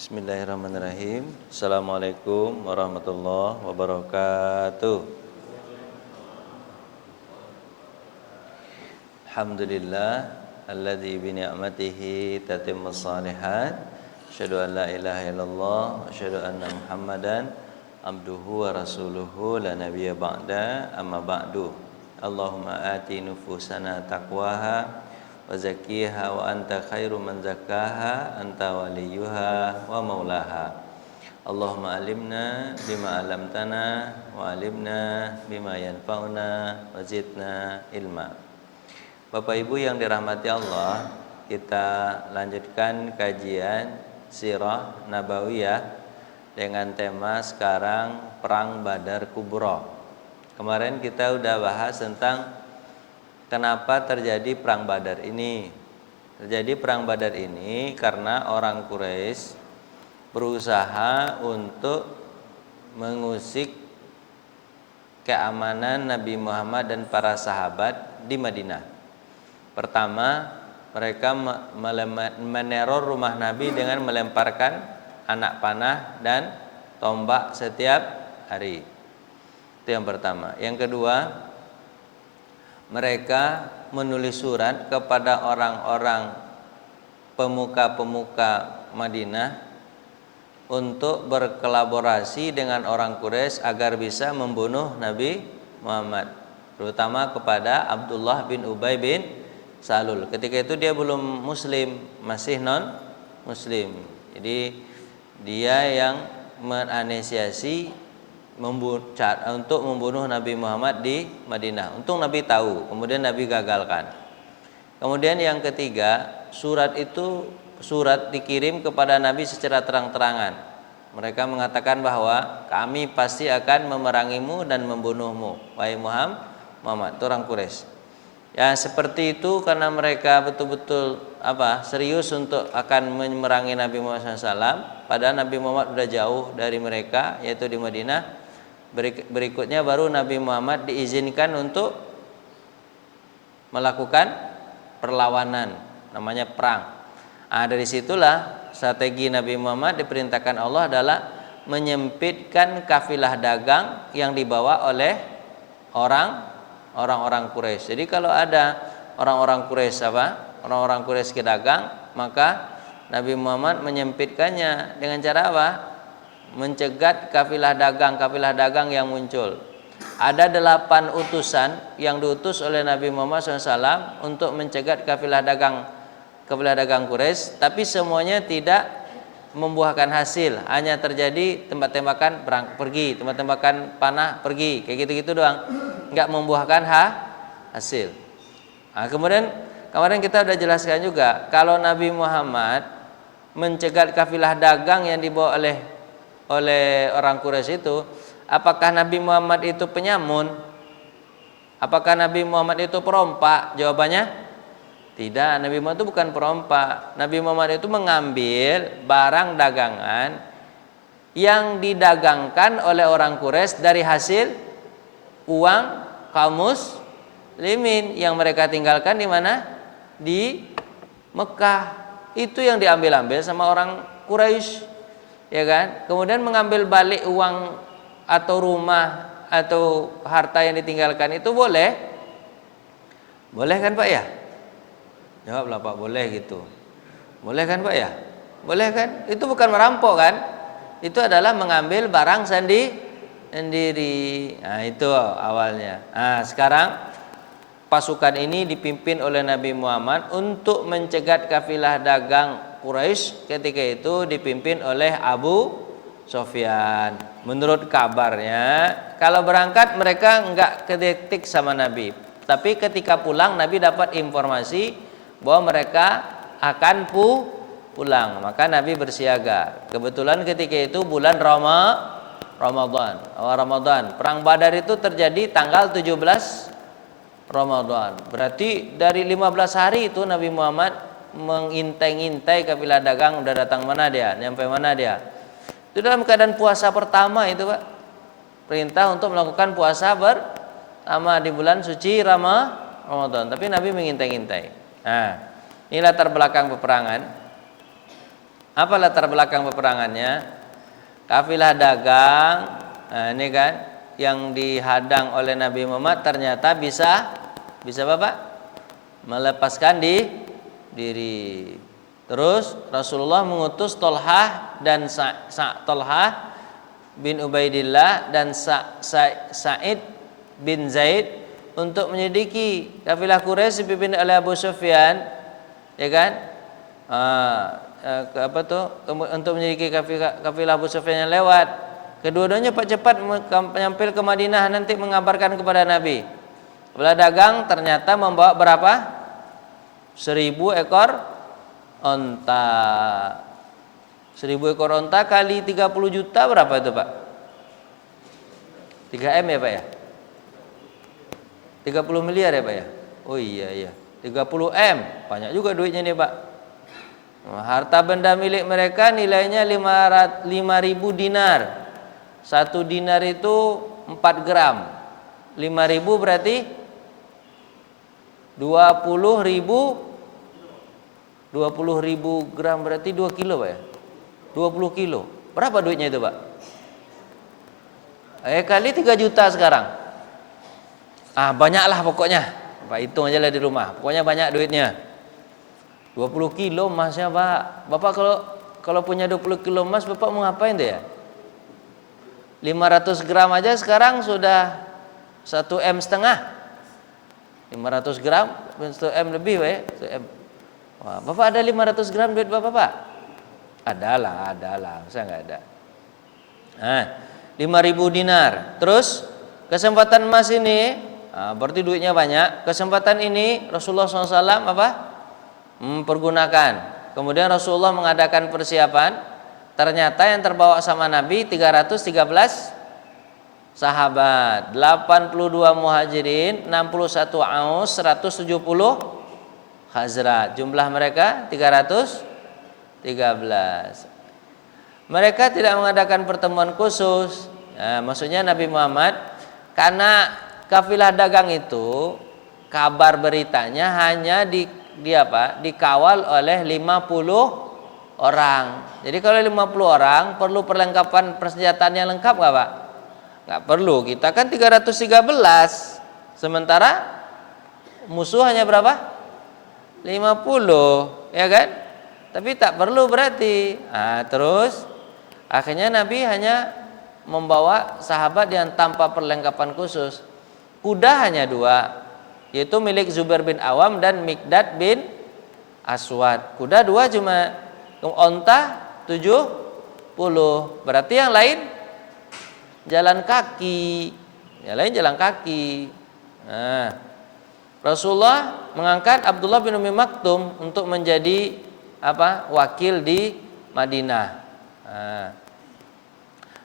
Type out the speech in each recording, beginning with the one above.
Bismillahirrahmanirrahim. Assalamualaikum warahmatullahi wabarakatuh. Alhamdulillah alladzi bi ni'matihi tatimmus shalihat. Asyhadu an la ilaha illallah wa asyhadu anna Muhammadan abduhu wa rasuluhu la nabiyya ba'da, amma ba'du. Allahumma ati nufusana taqwaha wa zakkiha wa anta khairu man zakkaha anta waliyuha wa maulaha. Allahumma alimna bima alamtana wa alimna bima yanfa'una wa zidna ilma. Bapak Ibu yang dirahmati Allah, kita lanjutkan kajian Sirah Nabawiyah dengan tema sekarang Perang Badar Kubra. Kemarin kita udah bahas tentang kenapa terjadi perang Badar ini. Terjadi perang Badar ini karena orang Quraisy berusaha untuk mengusik keamanan Nabi Muhammad dan para sahabat di Madinah. Pertama, mereka meneror rumah Nabi dengan melemparkan anak panah dan tombak setiap hari. Itu yang pertama. Yang kedua, mereka menulis surat kepada orang-orang pemuka-pemuka Madinah untuk berkolaborasi dengan orang Quraisy agar bisa membunuh Nabi Muhammad, terutama kepada Abdullah bin Ubay bin Salul. Ketika itu dia belum muslim, masih non muslim. Jadi dia yang menginisiasi untuk membunuh Nabi Muhammad di Madinah. Untung Nabi tahu, kemudian Nabi gagalkan. Kemudian yang ketiga, surat dikirim kepada Nabi secara terang-terangan. Mereka mengatakan bahwa kami pasti akan memerangimu dan membunuhmu, wahai Muhammad, itu orang Quraisy. Ya seperti itu karena mereka betul-betul serius untuk akan memerangi Nabi Muhammad SAW. Padahal Nabi Muhammad sudah jauh dari mereka, yaitu di Madinah. Berikutnya baru Nabi Muhammad diizinkan untuk melakukan perlawanan, namanya perang. Dari situlah strategi Nabi Muhammad diperintahkan Allah adalah menyempitkan kafilah dagang yang dibawa oleh orang-orang Quraisy. Jadi kalau ada orang-orang Quraisy dagang, maka Nabi Muhammad menyempitkannya dengan cara apa? Mencegat kafilah dagang yang muncul. Ada 8 utusan yang diutus oleh Nabi Muhammad SAW untuk mencegat kafilah dagang Quraisy, tapi semuanya tidak membuahkan hasil. Hanya terjadi tembak-tembakan pergi, tembak-tembakan panah pergi, kayak gitu-gitu doang, nggak membuahkan hasil. Kemudian kemarin kita udah jelaskan juga kalau Nabi Muhammad mencegat kafilah dagang yang dibawa oleh orang Quraisy itu, apakah Nabi Muhammad itu penyamun? Apakah Nabi Muhammad itu perompak? Jawabannya tidak. Nabi Muhammad itu bukan perompak. Nabi Muhammad itu mengambil barang dagangan yang didagangkan oleh orang Quraisy dari hasil uang kaum muslimin yang mereka tinggalkan di mana? Di Mekah. Itu yang diambil sama orang Quraisy. Ya kan? Kemudian mengambil balik uang atau rumah atau harta yang ditinggalkan itu boleh? Boleh kan Pak ya? Jawablah Pak, boleh gitu. Boleh kan Pak ya? Boleh kan? Itu bukan merampok kan? Itu adalah mengambil barang sendiri. Nah, itu awalnya. Sekarang pasukan ini dipimpin oleh Nabi Muhammad untuk mencegat kafilah dagang Quraisy. Ketika itu dipimpin oleh Abu Sufyan. Menurut kabarnya kalau berangkat mereka enggak kedetik sama Nabi, tapi ketika pulang Nabi dapat informasi bahwa mereka akan pulang. Maka Nabi bersiaga. Kebetulan ketika itu bulan Ramadan. Perang Badar itu terjadi tanggal 17 Ramadan. Berarti dari 15 hari itu Nabi Muhammad mengintai kafilah dagang udah datang mana dia, nyampe mana dia. Itu dalam keadaan puasa pertama itu Pak. Perintah untuk melakukan puasa bersama di bulan suci Ramadan. Tapi Nabi mengintai-intai. Ini latar belakang peperangan. Apa latar belakang peperangannya? Kafilah dagang, nah ini kan yang dihadang oleh Nabi Muhammad ternyata bisa apa Pak? Melepaskan diri. Terus Rasulullah mengutus Tolhah dan Tolhah bin Ubaidillah dan Sa'id bin Zaid untuk menyelidiki kafilah Quraisy dipimpin oleh Abu Sufyan, ya kan? Untuk menyelidiki kafilah Abu Sufyan yang lewat. Kedua-duanya cepat menyampil ke Madinah nanti mengabarkan kepada Nabi. Kafilah dagang ternyata membawa berapa? 1000 ekor onta. 1000 ekor onta kali 30 juta berapa itu Pak? 3M ya Pak ya? 30 miliar ya Pak ya? Oh iya 30M, banyak juga duitnya nih Pak. Harta benda milik mereka nilainya 5.000 dinar. 1 dinar itu 4 gram. 5.000 berarti 20.000 gram berarti 2 kilo Pak ya? 20 kilo. Berapa duitnya itu Pak? Kali 3 juta sekarang. Banyaklah pokoknya. Pak hitung aja lah di rumah. Pokoknya banyak duitnya. 20 kilo emasnya Pak. Bapak kalau punya 20 kilo emas Bapak mau ngapain deh ya? 500 gram aja sekarang sudah 1M setengah. 500 gram 1M lebih Pak ya? 1M. Wah, Bapak ada 500 gram duit Bapak Pak? Adalah. Saya nggak ada. 5.000 dinar. Terus kesempatan emas ini, berarti duitnya banyak. Kesempatan ini Rasulullah SAW pergunakan. Kemudian Rasulullah mengadakan persiapan. Ternyata yang terbawa sama Nabi 313 sahabat, 82 muhajirin, 61 aus, 170 Khazraj. Jumlah mereka 313. Mereka tidak mengadakan pertemuan khusus. Maksudnya Nabi Muhammad, karena kafilah dagang itu kabar beritanya hanya dikawal oleh 50 orang. Jadi kalau 50 orang perlu perlengkapan persenjataan yang lengkap nggak Pak? Nggak perlu. Kita kan 313. Sementara musuh hanya berapa? 50, ya kan? Tapi tak perlu berarti. Terus akhirnya Nabi hanya membawa sahabat yang tanpa perlengkapan khusus. Kuda hanya 2, yaitu milik Zubair bin Awam dan Mikdad bin Aswad. Kuda 2 cuma, onta 70. Berarti yang lain jalan kaki. Rasulullah mengangkat Abdullah bin Umi Maktum untuk menjadi wakil di Madinah.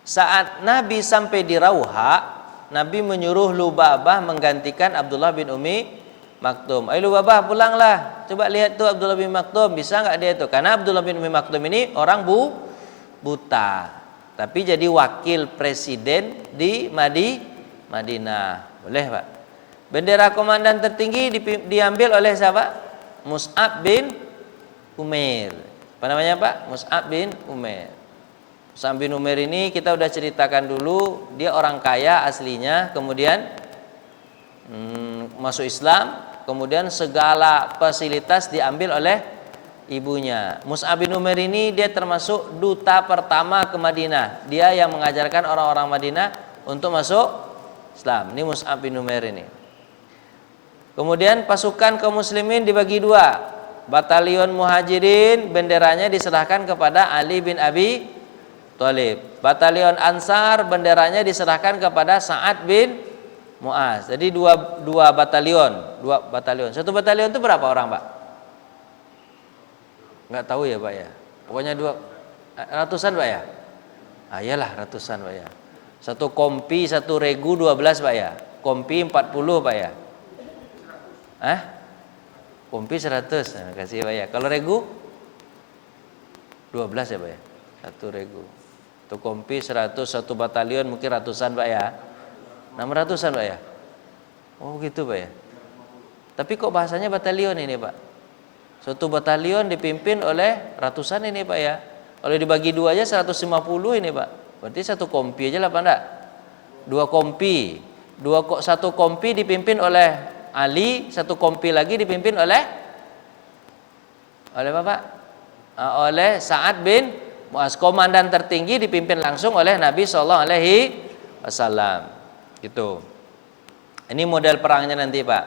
Saat Nabi sampai di Rauha, Nabi menyuruh Lubabah menggantikan Abdullah bin Umi Maktum. Ayo Lubabah pulanglah, coba lihat tuh Abdullah bin Maktum, bisa nggak dia itu? Karena Abdullah bin Umi Maktum ini orang buta, tapi jadi wakil presiden di Madinah. Boleh Pak? Bendera komandan tertinggi diambil oleh siapa? Mus'ab bin Umair. Apa namanya Pak? Mus'ab bin Umair. Mus'ab bin Umair ini kita udah ceritakan dulu, dia orang kaya aslinya, kemudian masuk Islam, kemudian segala fasilitas diambil oleh ibunya. Mus'ab bin Umair ini dia termasuk duta pertama ke Madinah. Dia yang mengajarkan orang-orang Madinah untuk masuk Islam. Ini Mus'ab bin Umair ini. Kemudian pasukan kaum muslimin dibagi 2. Batalion Muhajirin benderanya diserahkan kepada Ali bin Abi Thalib. Batalion Ansar benderanya diserahkan kepada Sa'ad bin Mu'az. Jadi dua batalion. Satu batalion itu berapa orang, Pak? Enggak tahu ya, Pak ya. Pokoknya ratusan, Pak ya. Iyalah ratusan, Pak ya. Satu kompi, satu regu 12, Pak ya. Kompi 40, Pak ya. Kompi 100. Terima kasih Pak ya. Kalau regu 12 ya Pak ya. Satu regu. Itu kompi 100, satu batalion mungkin ratusan Pak ya. 600-an Pak ya. Oh gitu Pak ya. Tapi kok bahasanya batalion ini Pak? Suatu batalion dipimpin oleh ratusan ini Pak ya. Kalau dibagi 2 aja 150 ini Pak. Berarti 1 kompi aja lah Pak enggak? 2 kompi. 1 kompi dipimpin oleh Ali, 1 kompi lagi dipimpin oleh Bapak? Oleh Sa'ad bin Mu'az. Komandan tertinggi dipimpin langsung oleh Nabi sallallahu alaihi wasallam. Gitu. Ini model perangnya nanti Pak.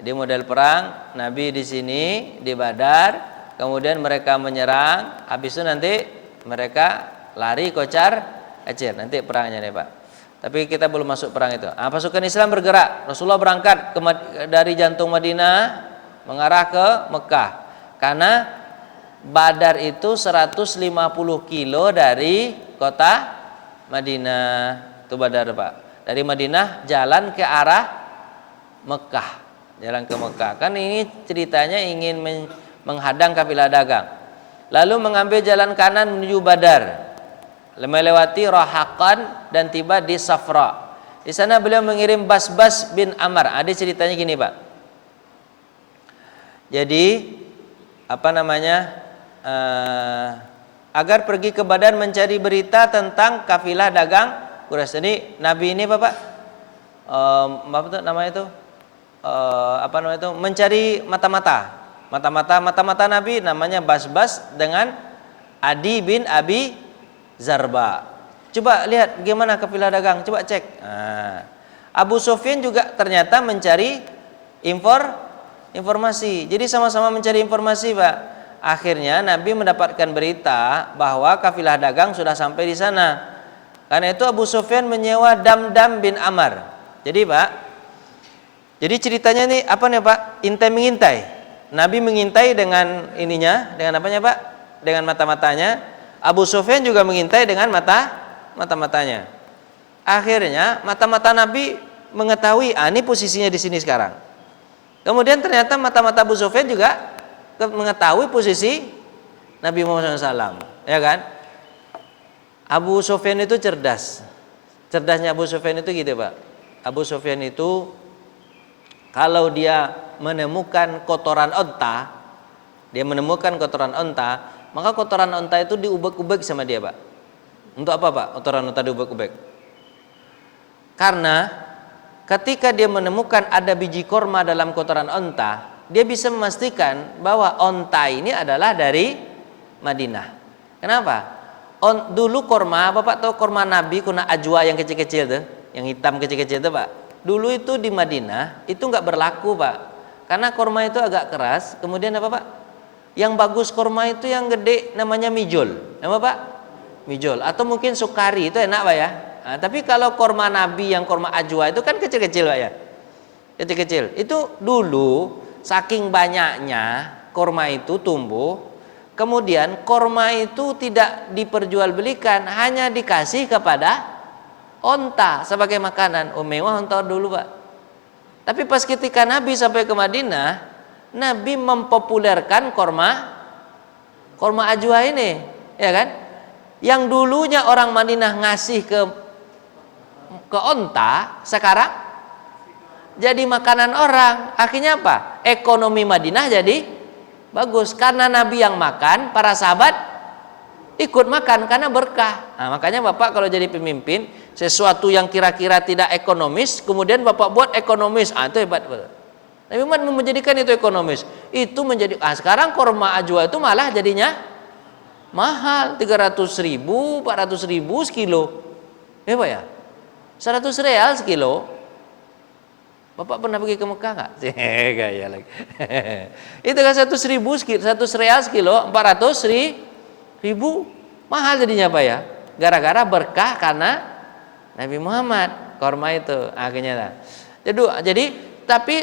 Jadi model perang Nabi di sini di Badar, kemudian mereka menyerang, habis itu nanti mereka lari kocar kacir. Nanti perangnya nih Pak. Tapi kita belum masuk perang itu. Pasukan Islam bergerak. Rasulullah berangkat dari jantung Madinah mengarah ke Mekah. Karena Badar itu 150 kilo dari kota Madinah. Itu Badar Pak. Dari Madinah jalan ke arah Mekah. Jalan ke Mekah. Kan ini ceritanya ingin menghadang kafilah dagang. Lalu mengambil jalan kanan menuju Badar. Melewati Rahaqan dan tiba di Safra. Di sana beliau mengirim Basbas bin Amr. Ada ceritanya gini Pak. Jadi agar pergi ke Badar mencari berita tentang kafilah dagang Quraisy. Jadi Nabi ini Bapak, mencari mata-mata Nabi namanya Basbas dengan Adi bin Abi Zarba. Coba lihat gimana kafilah dagang, coba cek. Abu Sufyan juga ternyata mencari informasi. Jadi sama-sama mencari informasi, Pak. Akhirnya Nabi mendapatkan berita bahwa kafilah dagang sudah sampai di sana. Karena itu Abu Sufyan menyewa Damdam bin Amr. Jadi, Pak, jadi ceritanya nih apa nih, Pak? Intai mengintai. Nabi mengintai dengan ininya, dengan apanya, Pak? Dengan mata-matanya. Abu Sufyan juga mengintai dengan mata-matanya. Akhirnya mata-mata Nabi mengetahui, ini posisinya di sini sekarang. Kemudian ternyata mata-mata Abu Sufyan juga mengetahui posisi Nabi Muhammad SAW, ya kan? Abu Sufyan itu cerdas. Cerdasnya Abu Sufyan itu gitu, Pak. Abu Sufyan itu kalau dia menemukan kotoran onta, maka kotoran onta itu diubek-ubek sama dia, Pak. Untuk apa, Pak? Kotoran onta diubek-ubek. Karena ketika dia menemukan ada biji korma dalam kotoran onta, dia bisa memastikan bahwa onta ini adalah dari Madinah. Kenapa? Dulu korma, Bapak tahu korma Nabi, kuna ajwa yang kecil-kecil tuh, yang hitam kecil-kecil tuh, Pak. Dulu itu di Madinah itu nggak berlaku, Pak. Karena korma itu agak keras. Kemudian apa, Pak? Yang bagus korma itu yang gede namanya mijol. Nama Pak? Mijol. Atau mungkin sukari, itu enak Pak ya. Tapi kalau korma Nabi yang korma ajwa itu kan kecil-kecil Pak ya. Kecil-kecil. Itu dulu saking banyaknya korma itu tumbuh. Kemudian korma itu tidak diperjualbelikan, hanya dikasih kepada onta sebagai makanan. Mewah onta dulu Pak. Tapi pas ketika Nabi sampai ke Madinah, Nabi mempopulerkan korma ajwa ini, ya kan? Yang dulunya orang Madinah ngasih ke onta, sekarang jadi makanan orang. Akhirnya apa? Ekonomi Madinah jadi bagus karena Nabi yang makan, para sahabat ikut makan karena berkah. Makanya Bapak kalau jadi pemimpin, sesuatu yang kira-kira tidak ekonomis, kemudian Bapak buat ekonomis, itu hebat. Nabi Muhammad menjadikan itu ekonomis. Itu menjadi sekarang korma ajwa itu malah jadinya mahal, 300.000, 400.000 sekilo. Ya Pak ya? 100 real sekilo. Bapak pernah pergi ke Mekah enggak? Gaya lagi. Itu kan 100.000 sekilo, 100 real sekilo, 400.000. Mahal jadinya Pak ya? Gara-gara berkah karena Nabi Muhammad korma itu akhirnya. Jadi tapi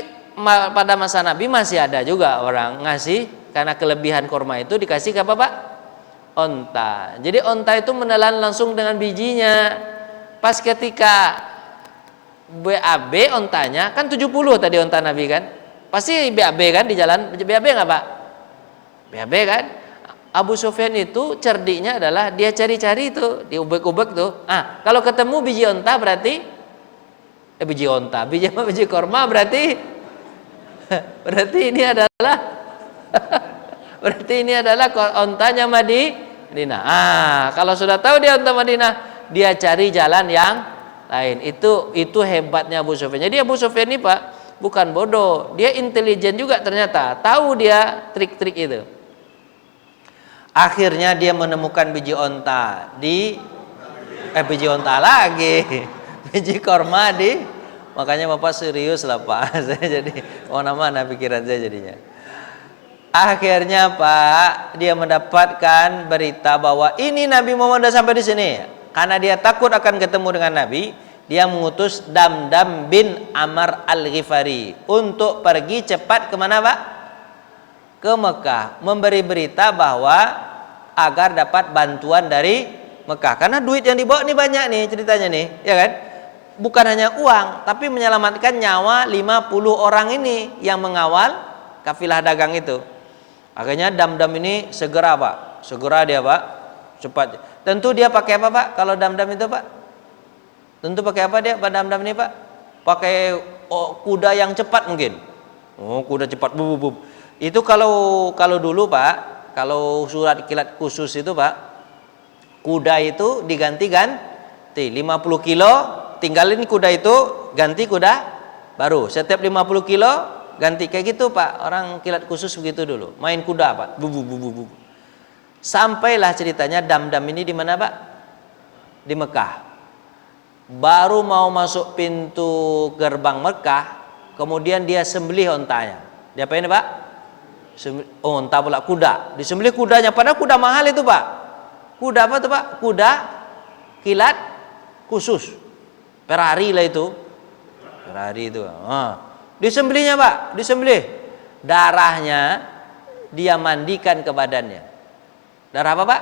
pada masa Nabi masih ada juga orang ngasih karena kelebihan korma itu dikasih ke apa, Pak? Onta. Jadi onta itu menelan langsung dengan bijinya. Pas ketika BAB ontanya kan 70 tadi onta Nabi kan. Pasti BAB kan di jalan, BAB enggak, Pak? BAB kan? Abu Sufyan itu cerdiknya adalah dia cari-cari itu, diubek-ubek tuh. Kalau ketemu biji onta berarti biji korma berarti ini adalah ontanya Madinah. Kalau sudah tahu dia unta Madinah, dia cari jalan yang lain. Itu hebatnya Abu Sufyan. Jadi Abu Sufyan ini Pak bukan bodoh, dia intelijen juga ternyata. Tahu dia trik-trik itu. Akhirnya dia menemukan biji onta biji onta lagi, biji korma makanya Bapak serius lah Pak. Saya jadi mana pikiran saya jadinya. Akhirnya Pak, dia mendapatkan berita bahwa ini Nabi Muhammad sudah sampai di sini. Karena dia takut akan ketemu dengan Nabi, dia mengutus Damdam bin Amr al-Ghifari untuk pergi cepat kemana Pak? Ke Mekah, memberi berita bahwa agar dapat bantuan dari Mekah. Karena duit yang dibawa ini banyak nih ceritanya nih, ya kan? Bukan hanya uang, tapi menyelamatkan nyawa 50 orang ini yang mengawal kafilah dagang itu. Akhirnya Damdam ini segera Pak, segera dia Pak, cepat. Tentu dia pakai apa Pak? Kalau Damdam itu Pak, tentu pakai apa dia Pak Damdam ini Pak? Pakai kuda yang cepat mungkin. Kuda cepat, bub. Itu kalau dulu Pak, kalau surat kilat khusus itu Pak, kuda itu diganti-ganti 50 kilo, tinggalin kuda itu, ganti kuda baru. Setiap 50 kilo ganti, kayak gitu Pak. Orang kilat khusus begitu dulu, main kuda Pak, bubu. Sampailah ceritanya Damdam ini di mana Pak? Di Mekah. Baru mau masuk pintu gerbang Mekah, kemudian dia sembelih ontanya. Dia apain Pak? Onta pula, kuda. Disembelih kudanya, padahal kuda mahal itu Pak. Kuda apa tuh Pak? Kuda kilat khusus. Ferrari lah itu. Ferrari itu. Disembelihnya Pak, disembelih. Darahnya dia mandikan ke badannya. Darah apa Pak?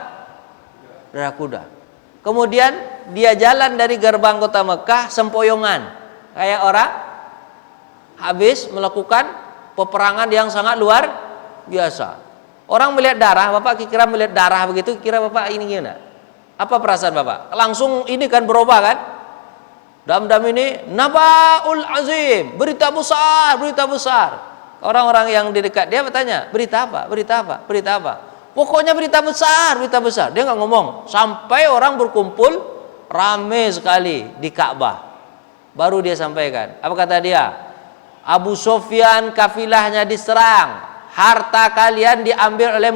Darah kuda. Kemudian dia jalan dari gerbang kota Mekah sempoyongan. Kayak orang habis melakukan peperangan yang sangat luar biasa. Orang melihat darah, Bapak kira melihat darah begitu, kira Bapak ini gimana? Apa perasaan Bapak? Langsung ini kan berubah kan? Damdam ini nabaul azim, berita besar, berita besar. Orang-orang yang di dekat dia bertanya, berita apa? Berita apa? Berita apa? Pokoknya berita besar, berita besar. Dia nggak ngomong sampai orang berkumpul ramai sekali di Ka'bah. Baru dia sampaikan. Apa kata dia? Abu Sufyan kafilahnya diserang, harta kalian diambil oleh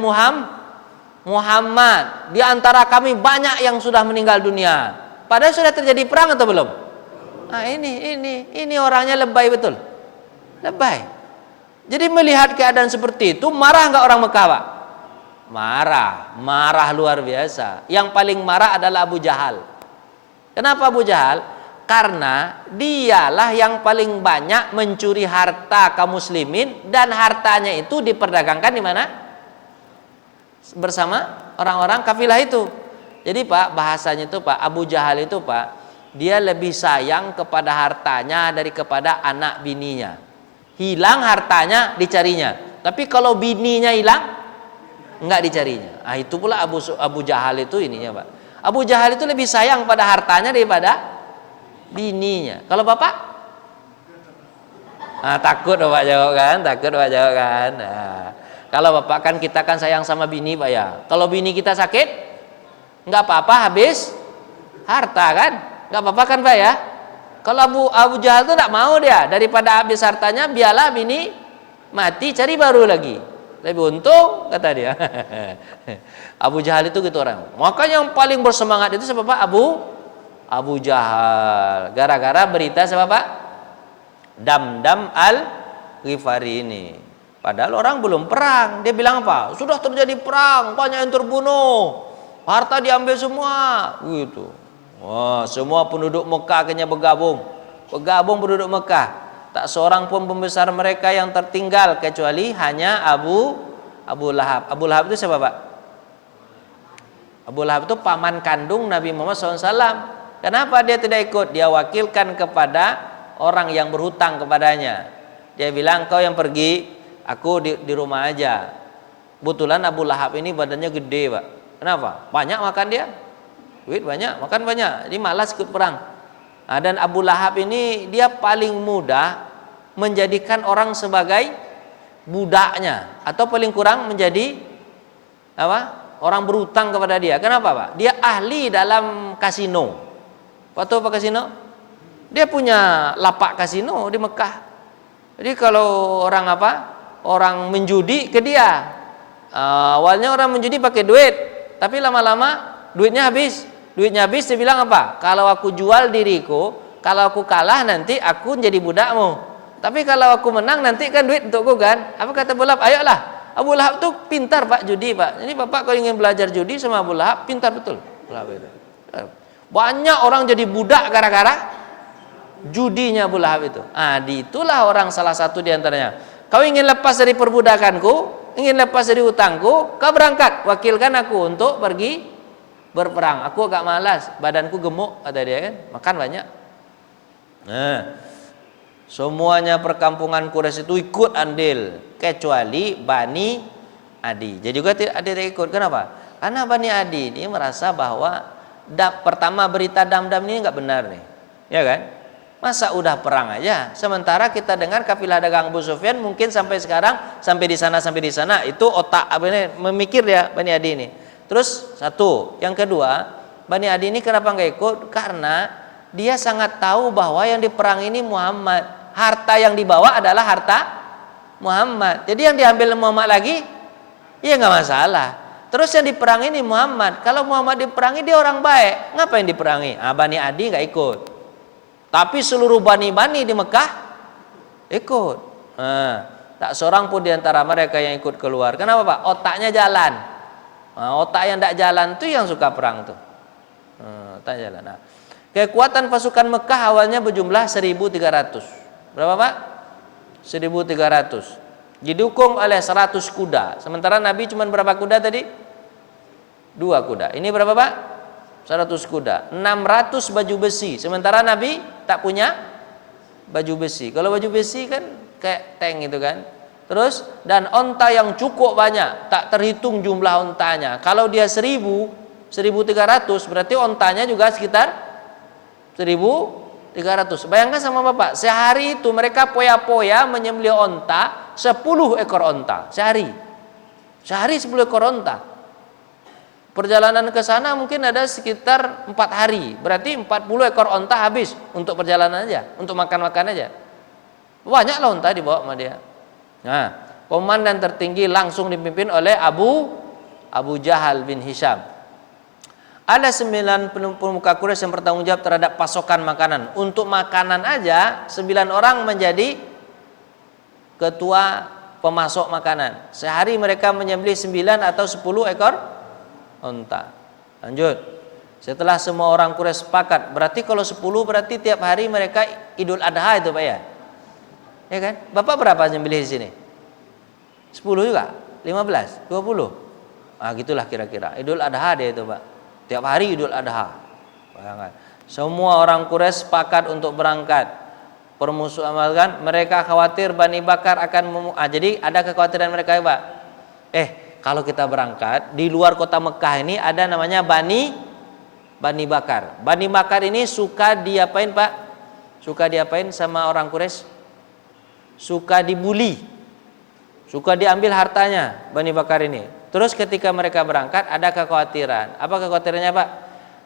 Muhammad. Di antara kami banyak yang sudah meninggal dunia. Padahal sudah terjadi perang atau belum? Nah ini orangnya lebay betul, lebay. Jadi melihat keadaan seperti itu, marah nggak orang Mekah Pak? Marah luar biasa. Yang paling marah adalah Abu Jahal. Kenapa Abu Jahal? Karena dialah yang paling banyak mencuri harta kaum muslimin, dan hartanya itu diperdagangkan di mana? Bersama orang-orang kafilah itu. Jadi Pak, bahasanya itu Pak, Abu Jahal itu Pak, dia lebih sayang kepada hartanya daripada anak bininya. Hilang hartanya dicarinya, tapi kalau bininya hilang enggak dicarinya. Itu pula Abu Jahal itu ininya Pak. Abu Jahal itu lebih sayang pada hartanya daripada bininya. Kalau Bapak? Takut Bapak jawab kan? Kalau Bapak kan, kita kan sayang sama bini Pak ya. Kalau bini kita sakit, enggak apa-apa, habis harta kan? Enggak apa-apa kan Pak ya? Kalau Abu Jahal itu enggak mau dia, daripada habis hartanya biarlah bini mati, cari baru lagi. Lebih untung kata dia. Abu Jahal itu gitu orang. Makanya yang paling bersemangat itu siapa Pak? Abu Jahal. Gara-gara berita siapa Pak? Damdam al-Ghifari ini. Padahal orang belum perang. Dia bilang apa? Sudah terjadi perang, banyak yang terbunuh, harta diambil semua, gitu. Wah, semua penduduk Mekah akhirnya bergabung penduduk Mekah. Tak seorang pun pembesar mereka yang tertinggal, kecuali hanya Abu Lahab. Abu Lahab itu siapa Pak? Abu Lahab itu paman kandung Nabi Muhammad SAW. Kenapa dia tidak ikut? Dia wakilkan kepada orang yang berhutang kepadanya. Dia bilang, kau yang pergi, aku di rumah aja. Kebetulan Abu Lahab ini badannya gede Pak. Kenapa? Banyak makan dia, duit banyak, makan banyak, jadi malas ikut perang. Dan Abu Lahab ini dia paling mudah menjadikan orang sebagai budaknya, atau paling kurang menjadi apa? Orang berutang kepada dia. Kenapa, Pak? Dia ahli dalam kasino. Pak tahu apa kasino? Dia punya lapak kasino di Mekah. Jadi kalau orang apa? Orang menjudi ke dia. Awalnya orang menjudi pakai duit, tapi lama-lama duitnya habis. Duitnya habis, dia bilang apa? Kalau aku jual diriku, kalau aku kalah nanti aku jadi budakmu. Tapi kalau aku menang nanti kan duit untukku kan? Apa kata Abu Lahab? Ayolah. Abu Lahab tuh pintar, Pak, judi, Pak. Jadi Bapak kalau ingin belajar judi sama Abu Lahab, pintar betul. Banyak orang jadi budak gara-gara judinya Abu Lahab itu. Itulah orang salah satu di antaranya. Kau ingin lepas dari perbudakanku, ingin lepas dari hutangku, kau berangkat, wakilkan aku untuk pergi berperang. Aku agak malas, badanku gemuk, kata dia kan, makan banyak. Semuanya perkampungan Quraisy itu ikut andil, kecuali Bani Adi. Jadi juga tidak ikut. Kenapa? Karena Bani Adi ini merasa bahwa pertama berita dam-dam ini nggak benar nih, ya kan? Masa udah perang aja, sementara kita dengar kafilah dagang Abu Sufyan mungkin sampai sekarang sampai di sana itu otak apa ini memikir ya Bani Adi ini. Terus satu, yang kedua, Bani Adi ini kenapa nggak ikut? Karena dia sangat tahu bahwa yang diperang ini Muhammad, harta yang dibawa adalah harta Muhammad. Jadi yang diambil Muhammad lagi, ya nggak masalah. Terus yang diperangi ini Muhammad. Kalau Muhammad diperangi dia orang baik, ngapain diperangi? Bani Adi nggak ikut. Tapi seluruh bani-bani di Mekah ikut. Tak seorang pun di antara mereka yang ikut keluar. Kenapa, Pak? Otaknya jalan. Otak yang tidak jalan itu yang suka perang tuh. Otak jalan. Kekuatan pasukan Mekah awalnya berjumlah 1.300. Berapa, Pak? 1.300. Didukung oleh 100 kuda. Sementara Nabi cuma berapa kuda tadi? 2 kuda. Ini berapa, Pak? 100 kuda. 600 baju besi. Sementara Nabi tak punya baju besi. Kalau baju besi kan kayak tank gitu kan. Terus dan onta yang cukup banyak, tak terhitung jumlah ontanya. Kalau dia 1.300 berarti ontanya juga sekitar 1.300. Bayangkan sama Bapak, sehari itu mereka poya-poya menyembelih onta 10 ekor onta sehari. Sehari 10 ekor onta. Perjalanan ke sana mungkin ada sekitar 4 hari. Berarti 40 ekor onta habis untuk perjalanan aja, untuk makan-makan aja. Banyaklah onta dibawa sama dia. Komandan tertinggi langsung dipimpin oleh Abu Jahal bin Hisham. Ada 9 pemuka Quraisy yang bertanggung jawab terhadap pasokan makanan. Untuk makanan aja 9 orang menjadi ketua pemasok makanan. Sehari mereka menyembelih 9 atau 10 ekor onta. Lanjut. Setelah semua orang Quraisy sepakat, berarti kalau 10 berarti tiap hari mereka Idul Adha itu, Pak ya? Ya kan? Bapak berapa nyembelih di sini? 10 juga? 15? 20? Gitulah kira-kira. Idul Adha dia itu, Pak. Tiap hari Idul Adha. Bayangkan. Semua orang Quraisy sepakat untuk berangkat. Permusuhan kan? Mereka khawatir Bani Bakar akan jadi ada kekhawatiran mereka, Pak. Kalau kita berangkat di luar kota Mekah ini ada namanya Bani Bakar. Bani Bakar ini suka diapain, Pak? Suka diapain sama orang Quraisy? Suka dibully. Suka diambil hartanya Bani Bakar ini. Terus ketika mereka berangkat ada kekhawatiran. Apa kekhawatirannya, Pak?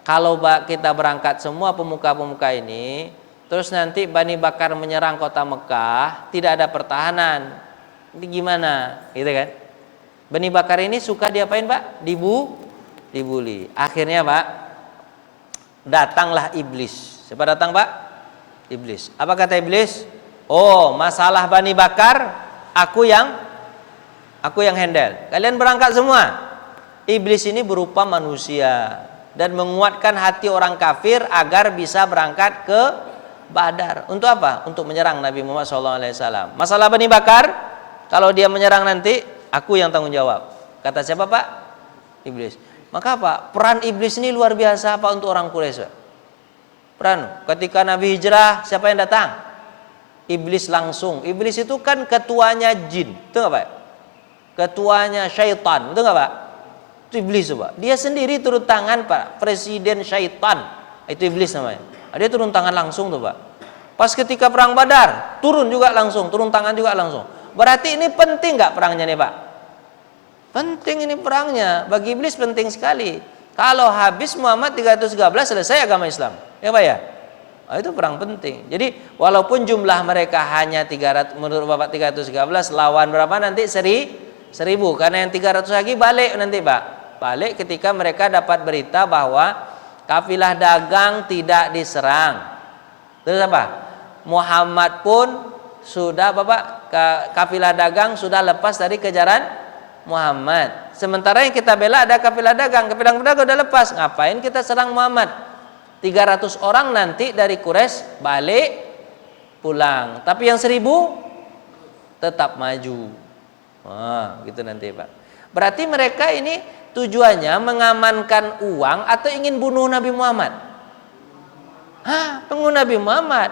Kalau kita berangkat semua pemuka-pemuka ini, terus nanti Bani Bakar menyerang kota Mekah, tidak ada pertahanan. Ini gimana? Gitu kan? Bani Bakar ini suka diapain, Pak? Dibully. Akhirnya, Pak, datanglah iblis. Siapa datang, Pak? Iblis. Apa kata iblis? Masalah Bani Bakar aku yang handle. Kalian berangkat semua. Iblis ini berupa manusia dan menguatkan hati orang kafir agar bisa berangkat ke Badar. Untuk apa? Untuk menyerang Nabi Muhammad SAW. Masalah Bani Bakar, kalau dia menyerang nanti aku yang tanggung jawab. Kata siapa, Pak? Iblis. Maka apa? Peran iblis ini luar biasa, Pak, untuk orang Quraisy. Peran. Ketika Nabi hijrah, siapa yang datang? Iblis langsung. Iblis itu kan ketuanya jin. Itu enggak, Pak? Ketuanya syaitan. Itu enggak, Pak? Itu iblis, Pak. Dia sendiri turun tangan, Pak. Presiden syaitan. Itu iblis namanya. Dia turun tangan langsung tuh, Pak. Pas ketika perang Badar, turun juga langsung, turun tangan juga langsung. Berarti ini penting nggak perangnya nih, Pak? Penting ini perangnya. Bagi iblis penting sekali. Kalau habis Muhammad 313 selesai agama Islam. Ya Pak ya? Oh, itu perang penting. Jadi walaupun jumlah mereka hanya 300, menurut Bapak 313, lawan berapa nanti? 1000. Karena yang 300 lagi balik nanti Pak. Balik ketika mereka dapat berita bahwa kafilah dagang tidak diserang. Terus apa? Muhammad pun sudah Bapak, kafilah dagang sudah lepas dari kejaran Muhammad. Sementara yang kita bela ada kafilah dagang udah lepas. Ngapain kita serang Muhammad? 300 orang nanti dari Quraisy balik pulang. Tapi yang 1000 tetap maju. Wah, gitu nanti Pak. Berarti mereka ini tujuannya mengamankan uang atau ingin bunuh Nabi Muhammad? Bunuh Nabi Muhammad.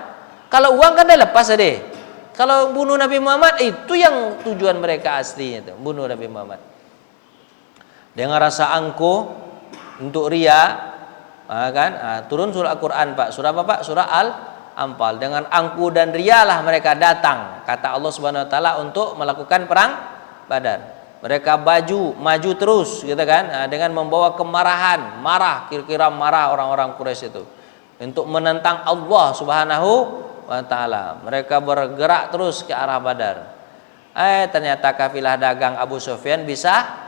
Kalau uang kan udah lepas deh. Kalau bunuh Nabi Muhammad itu yang tujuan mereka aslinya itu, bunuh Nabi Muhammad. Dengan rasa angkuh untuk ria, turun surah Al-Quran Pak. Surah apa Pak? Surah Al-Anfal. Dengan angkuh dan rialah mereka datang, kata Allah Subhanahu Wa Taala, untuk melakukan perang Badar. Mereka maju terus, gitu kan? Dengan membawa kemarahan, kira-kira marah orang-orang Quraisy itu untuk menentang Allah Subhanahu Wa Taala. Mereka bergerak terus ke arah Badar. Ternyata kafilah dagang Abu Sufyan bisa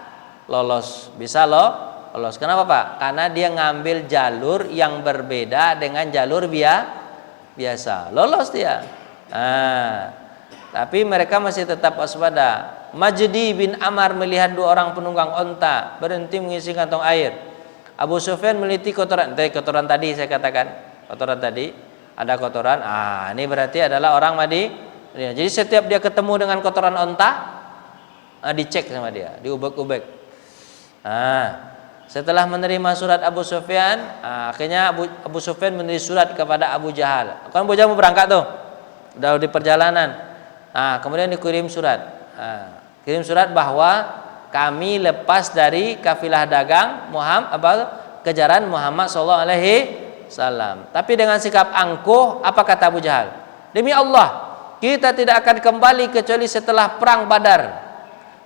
lolos. Kenapa Pak? Karena dia ngambil jalur yang berbeda dengan jalur biasa. Lolos dia. Tapi mereka masih tetap waspada. Majdi bin Amr melihat 2 orang penunggang onta berhenti mengisi kantong air. Abu Sufyan meliti kotoran tadi saya katakan. Kotoran tadi ada kotoran. Ini berarti adalah orang Madinah. Jadi setiap dia ketemu dengan kotoran onta, dicek sama dia, diubek-ubek. Setelah menerima surat Abu Sufyan, akhirnya Abu Sufyan menulis surat kepada Abu Jahal. Kan Abu Jahal mau berangkat tuh, udah di perjalanan. Kemudian dikirim surat, kirim surat bahwa kami lepas dari kafilah dagang kejaran Muhammad Sallallahu Alaihi Wasallam. Tapi dengan sikap angkuh, apa kata Abu Jahal? Demi Allah, kita tidak akan kembali kecuali setelah perang Badar.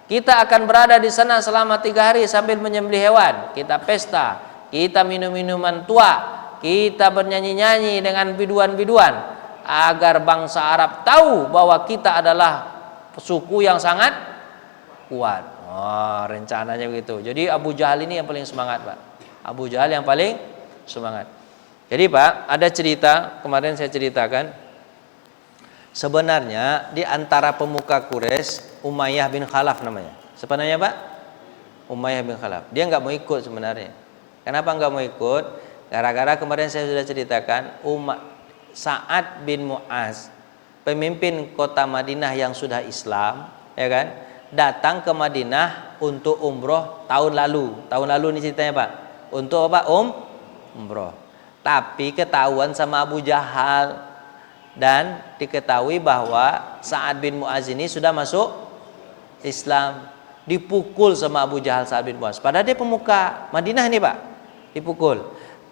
Kita akan berada di sana selama 3 hari sambil menyembelih hewan. Kita pesta, kita minum minuman tua, kita bernyanyi-nyanyi dengan biduan-biduan, agar bangsa Arab tahu bahwa kita adalah suku yang sangat kuat. Rencananya begitu. Jadi Abu Jahal ini yang paling semangat Pak. Abu Jahal yang paling semangat. Jadi Pak, ada cerita kemarin saya ceritakan. Sebenarnya di antara pemuka Quraisy, Umayyah bin Khalaf namanya. Siapa namanya Pak? Umayyah bin Khalaf. Dia nggak mau ikut sebenarnya. Kenapa nggak mau ikut? Gara-gara kemarin saya sudah ceritakan, Sa'ad bin Mu'az, pemimpin kota Madinah yang sudah Islam, ya kan, datang ke Madinah untuk umroh tahun lalu. Tahun lalu ini ceritanya Pak. Untuk apa? Umroh. Tapi ketahuan sama Abu Jahal. Dan diketahui bahwa Sa'ad bin Mu'az ini sudah masuk Islam. Dipukul sama Abu Jahal Sa'ad bin Mu'az. Padahal dia pemuka Madinah ini Pak. Dipukul.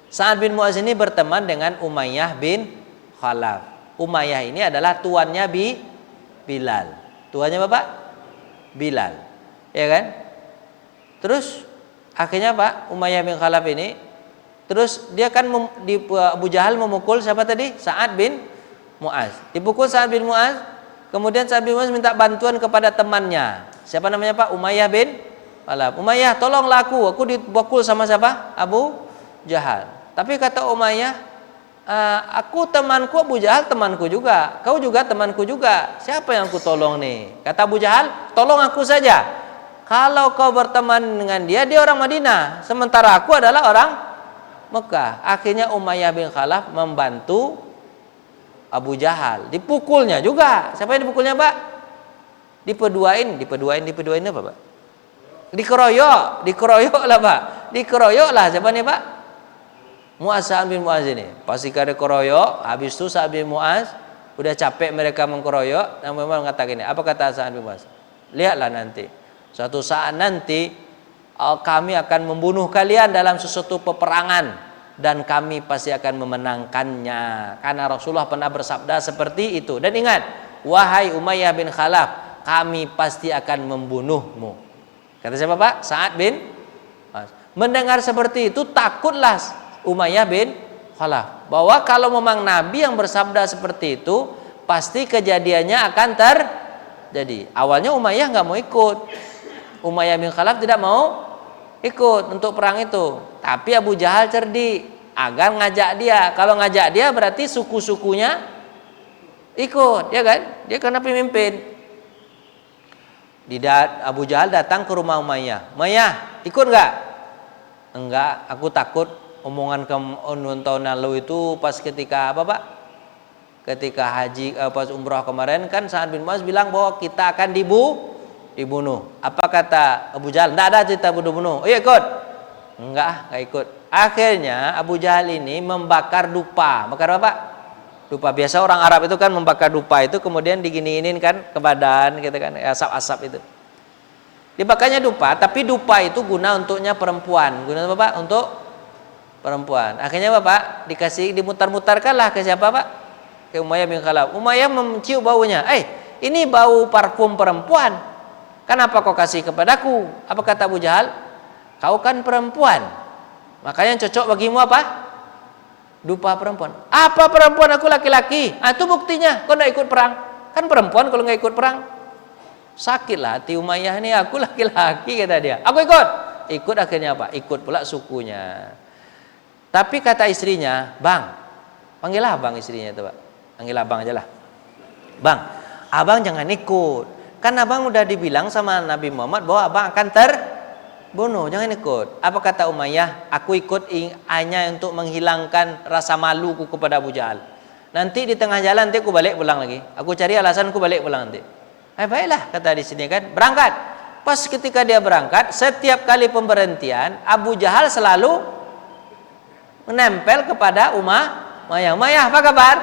Sa'ad bin Mu'az ini berteman dengan Umayyah bin Khalaf. Umayyah ini adalah tuannya Bilal. Tuannya Bapak? Bilal. Ya kan? Terus akhirnya Pak, Umayyah bin Khalaf ini, terus dia kan Abu Jahal memukul siapa tadi? Sa'ad bin Mu'az. Dipukul Sa'ad bin Mu'az. Kemudian Sa'ad bin Mu'az minta bantuan kepada temannya. Siapa namanya Pak? Umayyah bin Khalaf. Umayyah, tolonglah aku dipukul sama siapa? Abu Jahal. Tapi kata Umayyah, aku temanku, Abu Jahal temanku juga. Kau juga temanku juga. Siapa yang aku tolong nih? Kata Abu Jahal, tolong aku saja. Kalau kau berteman dengan dia orang Madinah. Sementara aku adalah orang Mekah. Akhirnya Umayyah bin Khalaf membantu Abu Jahal. Dipukulnya juga. Siapa yang dipukulnya Pak? Dipeduain apa Pak? Dikeroyok lah Pak. Dikeroyok lah siapa nih Pak? Mu'az bin Mu'az ini. Pasti kada keroyok. Habis itu Sa'ad bin Mu'az udah capek mereka mengkeroyok, dan memang mengatakan ini. Apa kata Sa'ad bin Mu'az? Lihatlah nanti. Suatu saat nanti kami akan membunuh kalian dalam sesuatu peperangan. Dan kami pasti akan memenangkannya. Karena Rasulullah pernah bersabda seperti itu. Dan ingat, wahai Umayyah bin Khalaf, kami pasti akan membunuhmu. Kata siapa Pak? Sa'ad bin Mu'adz. Mendengar seperti itu takutlah Umayyah bin Khalaf bahwa kalau memang Nabi yang bersabda seperti itu, pasti kejadiannya akan terjadi. Awalnya Umayyah nggak mau ikut. Umayyah bin Khalaf tidak mau ikut untuk perang itu. Tapi Abu Jahal cerdik agar ngajak dia. Kalau ngajak dia berarti suku-sukunya ikut, ya kan? Dia karena pemimpin. Abu Jahal datang ke rumah Umayyah. Umayyah, ikut nggak? Enggak, aku takut. Omongan tahun lalu itu pas ketika apa Pak? Ketika haji pas umrah kemarin kan Sa'ad bin Mu'adz bilang bahwa kita akan dibunuh. Apa kata Abu Jahal? Enggak ada cerita bunuh-bunuh. Oh iya ikut. Enggak ikut. Akhirnya Abu Jahal ini membakar dupa. Bakar apa Pak? Dupa. Biasa orang Arab itu kan membakar dupa itu kemudian diginiin kan ke badan gitu kan, asap-asap itu. Dibakarnya dupa, tapi dupa itu guna untuknya perempuan. Guna apa Pak? Untuk perempuan. Akhirnya Bapak dikasih dimutar-mutarkanlah ke siapa Pak? Ke Umayyah bin Khalaf. Umayyah mencium baunya. Ini bau parfum perempuan. Kenapa kau kasih kepadaku? Apa kata Abu Jahal? Kau kan perempuan. Makanya yang cocok bagimu apa? Dupa perempuan. Apa perempuan, aku laki-laki? Itu buktinya. Kau tidak ikut perang. Kan perempuan kalau nggak ikut perang. Sakitlah hati Umayyah ini. Aku laki-laki kata dia. Aku ikut. Ikut akhirnya apa? Ikut pula sukunya. Tapi kata istrinya, bang, panggillah abang istrinya itu Pak. Panggil abang aja lah. Bang, abang jangan ikut. Kan abang udah dibilang sama Nabi Muhammad bahwa abang akan terbunuh. Jangan ikut. Apa kata Umayyah? Aku ikut hanya untuk menghilangkan rasa maluku kepada Abu Jahal. Nanti di tengah jalan nanti aku balik pulang lagi. Aku cari alasan aku balik pulang nanti. Baiklah kata di sini kan. Berangkat. Pas ketika dia berangkat, setiap kali pemberhentian Abu Jahal selalu menempel kepada Umayyah. Umayyah apa kabar?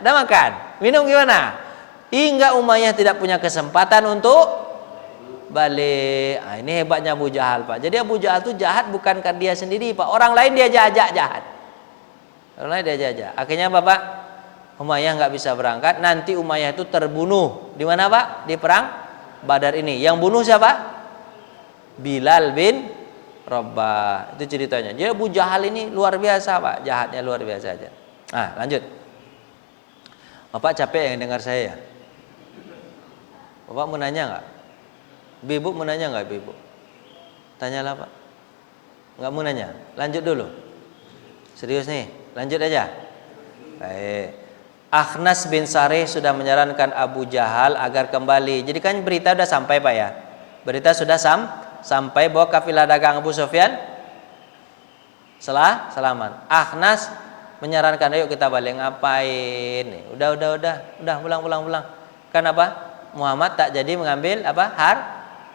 Udah makan? Minum gimana? Hingga Umayyah tidak punya kesempatan untuk balik. Ini hebatnya Abu Jahal Pak. Jadi Abu Jahal itu jahat bukan karena dia sendiri Pak. Orang lain dia ajak jahat. Orang lain dia ajak. Akhirnya Bapak Umayyah nggak bisa berangkat. Nanti Umayyah itu terbunuh. Di mana Pak? Di perang Badar ini. Yang bunuh siapa? Bilal bin Rabah. Itu ceritanya. Jadi Abu Jahal ini luar biasa Pak. Jahatnya luar biasa aja. Lanjut. Bapak capek yang dengar saya ya? Bapak mau nanya nggak? Ibu mau nanya nggak Ibu? Tanyalah Pak. Nggak mau nanya? Lanjut dulu. Serius nih? Lanjut aja. Baik. Akhnas bin Sarih sudah menyarankan Abu Jahal agar kembali. Jadi kan berita sudah sampai Pak ya? Berita sudah sampai bahwa kafilah dagang Abu Sufyan selamat. Akhnas menyarankan ayo kita balik. Ngapain nih? Udah pulang. Kan apa? Muhammad tak jadi mengambil apa?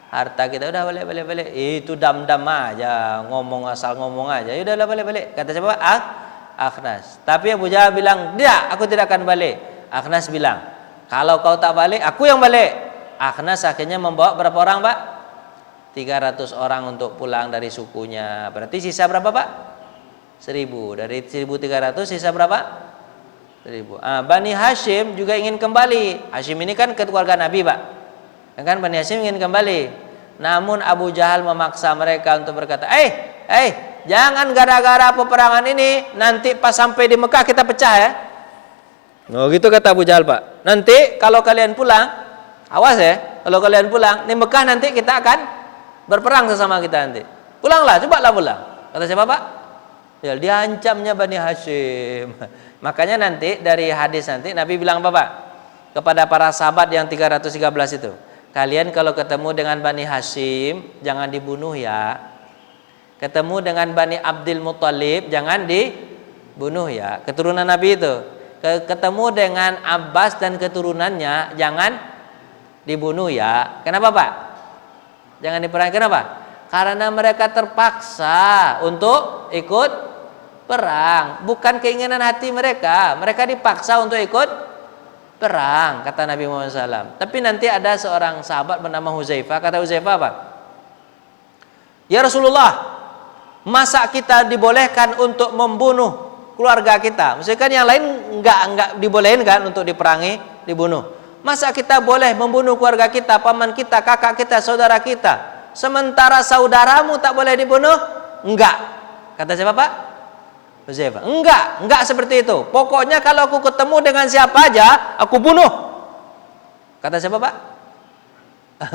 Harta kita. Udah balik. Itu dam-dam aja, asal ngomong aja. Ya udahlah balik. Kata siapa? Akhnas. Tapi Abu Jahal bilang, "Tidak, aku tidak akan balik." Akhnas bilang, "Kalau kau tak balik, aku yang balik." Akhnas akhirnya membawa berapa orang, Pak? 300 orang untuk pulang dari sukunya. Berarti sisa berapa, Pak? 1000. Dari 1300 sisa berapa? 1000. Bani Hashim juga ingin kembali. Hashim ini kan keluarga Nabi, Pak. Kan Bani Hashim ingin kembali. Namun Abu Jahal memaksa mereka untuk berkata, jangan gara-gara peperangan ini nanti pas sampai di Mekah kita pecah ya." Gitu kata Abu Jahal, Pak. Nanti kalau kalian pulang, awas ya, kalau kalian pulang di Mekah nanti kita akan berperang sesama kita nanti. Pulanglah, cobalah pulang. Kata siapa, Pak? Ya, dia ancamnya Bani Hashim. Makanya nanti dari hadis nanti Nabi bilang apa, Pak? Kepada para sahabat yang 313 itu, kalian kalau ketemu dengan Bani Hashim jangan dibunuh ya. Ketemu dengan Bani Abdul Muthalib jangan dibunuh ya. Keturunan Nabi itu. Ketemu dengan Abbas dan keturunannya jangan dibunuh ya. Kenapa, Pak? Jangan diperangi. Kenapa? Karena mereka terpaksa untuk ikut perang. Bukan keinginan hati mereka. Mereka dipaksa untuk ikut perang, kata Nabi Muhammad SAW. Tapi nanti ada seorang sahabat bernama Huzaifah. Kata Huzaifah apa? Ya Rasulullah, masa kita dibolehkan untuk membunuh keluarga kita? Maksudnya kan yang lain enggak dibolehin kan untuk diperangi, dibunuh. Masa kita boleh membunuh keluarga kita, paman kita, kakak kita, saudara kita, sementara saudaramu tak boleh dibunuh? Enggak. Kata siapa Pak? Huzaifah. Enggak seperti itu. Pokoknya kalau aku ketemu dengan siapa aja, aku bunuh. Kata siapa Pak?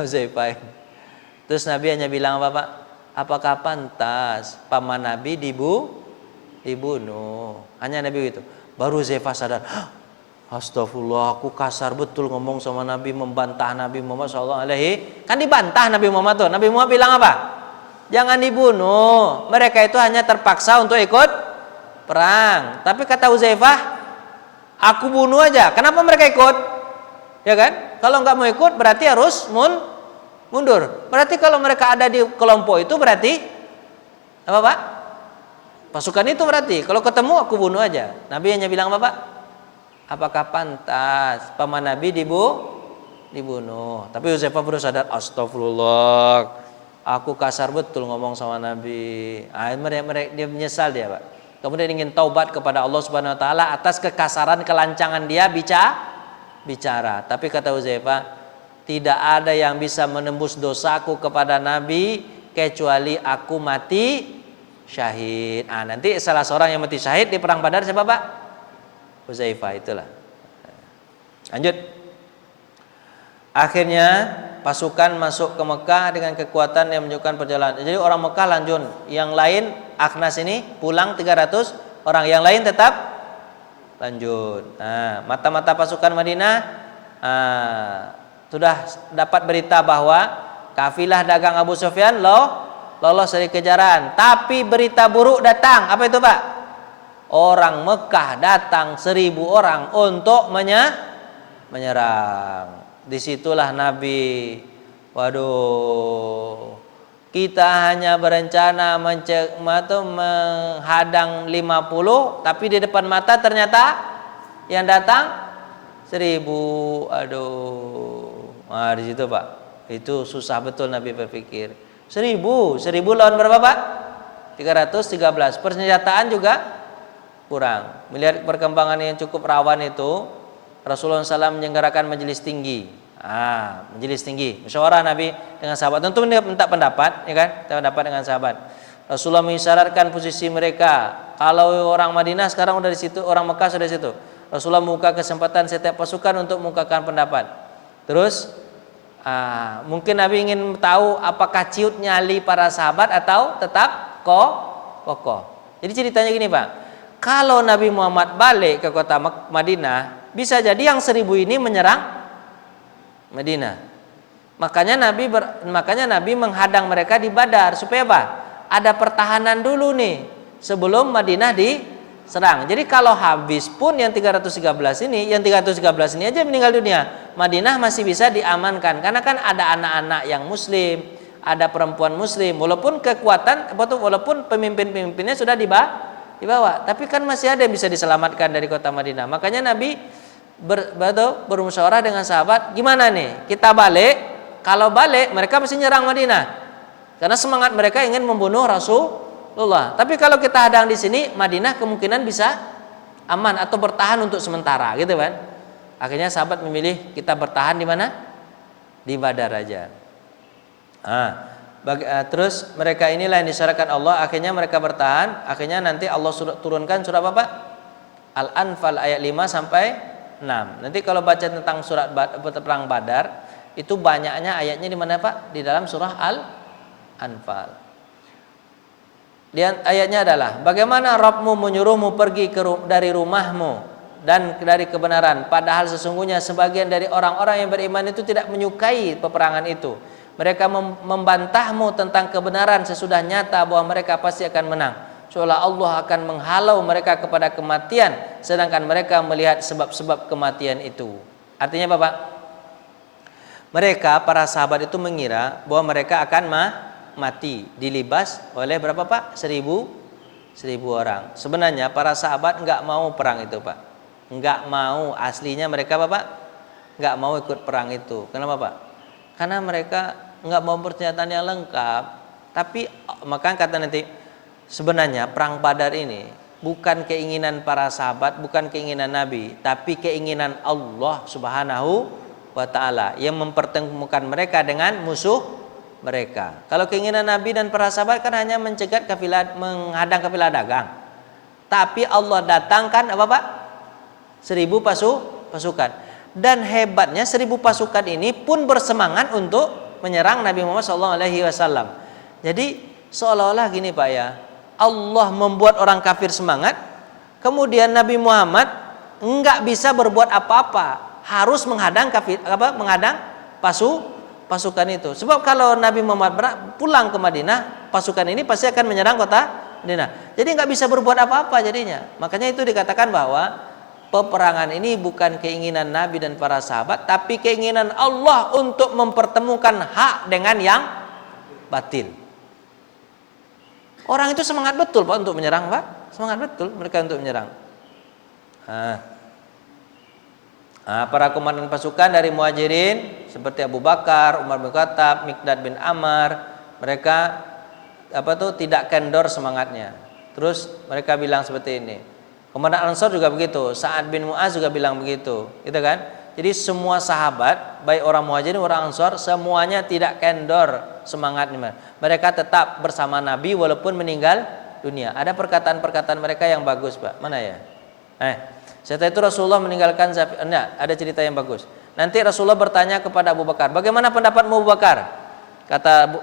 Huzaifah. Terus Nabi hanya bilang apa Pak? Apakah pantas paman Nabi dibunuh? Hanya Nabi itu. Baru Huzaifah sadar. Astagfirullah, aku kasar betul ngomong sama Nabi, membantah Nabi Muhammad SAW. Kan dibantah Nabi Muhammad tuh. Nabi Muhammad bilang apa? Jangan dibunuh. Mereka itu hanya terpaksa untuk ikut perang. Tapi kata Huzaifah, aku bunuh aja. Kenapa mereka ikut? Ya kan? Kalau nggak mau ikut berarti harus mundur. Berarti kalau mereka ada di kelompok itu berarti apa Pak? Pasukan itu berarti. Kalau ketemu aku bunuh aja. Nabi hanya bilang apa Pak? Apakah pantas paman Nabi dibunuh? Tapi Huzaifah baru sadar, astagfirullah, aku kasar betul ngomong sama Nabi. Dia menyesal dia Pak. Kemudian ingin taubat kepada Allah Subhanahu Wa Taala atas kekasaran kelancangan dia bicara. Tapi kata Huzaifah, tidak ada yang bisa menembus dosaku kepada Nabi kecuali aku mati syahid. Nanti salah seorang yang mati syahid di perang Badar siapa Pak? Huzaifah itulah. Lanjut. Akhirnya pasukan masuk ke Mekah dengan kekuatan yang menunjukkan perjalanan. Jadi orang Mekah lanjut, yang lain Akhnas ini pulang 300 orang, yang lain tetap lanjut. Mata-mata pasukan Madinah sudah dapat berita bahwa kafilah dagang Abu Sufyan lolos dari kejaran. Tapi berita buruk datang. Apa itu Pak? Orang Mekah datang 1000 orang untuk menyerang. Disitulah Nabi, waduh, kita hanya berencana menghadang 50, tapi di depan mata ternyata yang datang 1000. Aduh, di situ Pak, itu susah betul Nabi berpikir. 1000 lawan berapa Pak? 313. Persenjataan juga kurang. Melihat perkembangan yang cukup rawan itu, Rasulullah SAW menyelenggarakan majelis tinggi. Majelis tinggi, musyawarah Nabi dengan sahabat. Tentu minta pendapat, ya kan? Minta pendapat dengan sahabat. Rasulullah mengisyaratkan posisi mereka. Kalau orang Madinah sekarang udah di situ, orang Mekah sudah di situ. Rasulullah membuka kesempatan setiap pasukan untuk mengungkapkan pendapat. Terus mungkin Nabi ingin tahu apakah ciut nyali para sahabat atau tetap kokoh. Jadi ceritanya gini Pak. Kalau Nabi Muhammad balik ke kota Madinah, bisa jadi yang 1000 ini menyerang Madinah. Makanya Nabi menghadang mereka di Badar supaya apa? Ada pertahanan dulu nih sebelum Madinah diserang. Jadi kalau habis pun yang 313 ini aja meninggal dunia, Madinah masih bisa diamankan karena kan ada anak-anak yang muslim, ada perempuan muslim. Walaupun walaupun pemimpin-pemimpinnya sudah dibawa, tapi kan masih ada yang bisa diselamatkan dari kota Madinah. Makanya Nabi bermusyawarah dengan sahabat, gimana nih? Kita balik, kalau balik mereka pasti nyerang Madinah. Karena semangat mereka ingin membunuh Rasulullah. Tapi kalau kita hadang di sini, Madinah kemungkinan bisa aman atau bertahan untuk sementara, gitu kan? Akhirnya sahabat memilih kita bertahan di mana? Di Badar aja. Terus mereka inilah yang disyaratkan Allah. Akhirnya mereka bertahan. Akhirnya nanti Allah turunkan surah apa Pak? Al-Anfal ayat 5 sampai 6. Nanti kalau baca tentang surat perang Badar, itu banyaknya ayatnya di mana Pak? Di dalam surah Al-Anfal. Ayatnya adalah, bagaimana Rabbmu menyuruhmu pergi dari rumahmu dan dari kebenaran, padahal sesungguhnya sebagian dari orang-orang yang beriman itu tidak menyukai peperangan itu. Mereka membantahmu tentang kebenaran sesudah nyata bahwa mereka pasti akan menang. Seolah Allah akan menghalau mereka kepada kematian, sedangkan mereka melihat sebab-sebab kematian itu. Artinya apa Pak? Mereka, para sahabat itu mengira bahwa mereka akan mati, dilibas oleh berapa Pak? 1000 orang. Sebenarnya para sahabat enggak mau perang itu Pak. Enggak mau, aslinya mereka Pak enggak mau ikut perang itu. Kenapa Pak? Karena mereka enggak mau persenjataan yang lengkap. Tapi maka kata nanti, sebenarnya perang Badar ini bukan keinginan para sahabat, bukan keinginan Nabi, tapi keinginan Allah Subhanahu wa Ta'ala yang mempertemukan mereka dengan musuh mereka. Kalau keinginan Nabi dan para sahabat kan hanya mencegat kafilah, menghadang kafilah dagang. Tapi Allah datangkan apa Pak? 1000 pasukan. Dan hebatnya 1000 pasukan ini pun bersemangat untuk menyerang Nabi Muhammad SAW. Jadi seolah-olah gini Pak ya, Allah membuat orang kafir semangat, kemudian Nabi Muhammad enggak bisa berbuat apa-apa, harus menghadang pasukan itu. Sebab kalau Nabi Muhammad pulang ke Madinah, pasukan ini pasti akan menyerang kota Madinah. Jadi nggak bisa berbuat apa-apa jadinya. Makanya itu dikatakan bahwa peperangan ini bukan keinginan Nabi dan para sahabat, tapi keinginan Allah untuk mempertemukan hak dengan yang batil. Orang itu semangat betul Pak untuk menyerang Pak, semangat betul mereka untuk menyerang. Para komandan pasukan dari Muhajirin seperti Abu Bakar, Umar bin Khattab, Miqdad bin Ammar, mereka tidak kendor semangatnya. Terus mereka bilang seperti ini. Komandan Ansor juga begitu, Sa'ad bin Mu'az juga bilang begitu, gitu kan? Jadi semua sahabat, baik orang Muhajirin, orang Ansor, semuanya tidak kendor semangatnya. Mereka tetap bersama Nabi walaupun meninggal dunia. Ada perkataan-perkataan mereka yang bagus, Pak. Mana ya? Setelah itu Rasulullah meninggalkan ada cerita yang bagus. Nanti Rasulullah bertanya kepada Abu Bakar, bagaimana pendapatmu Abu Bakar? Kata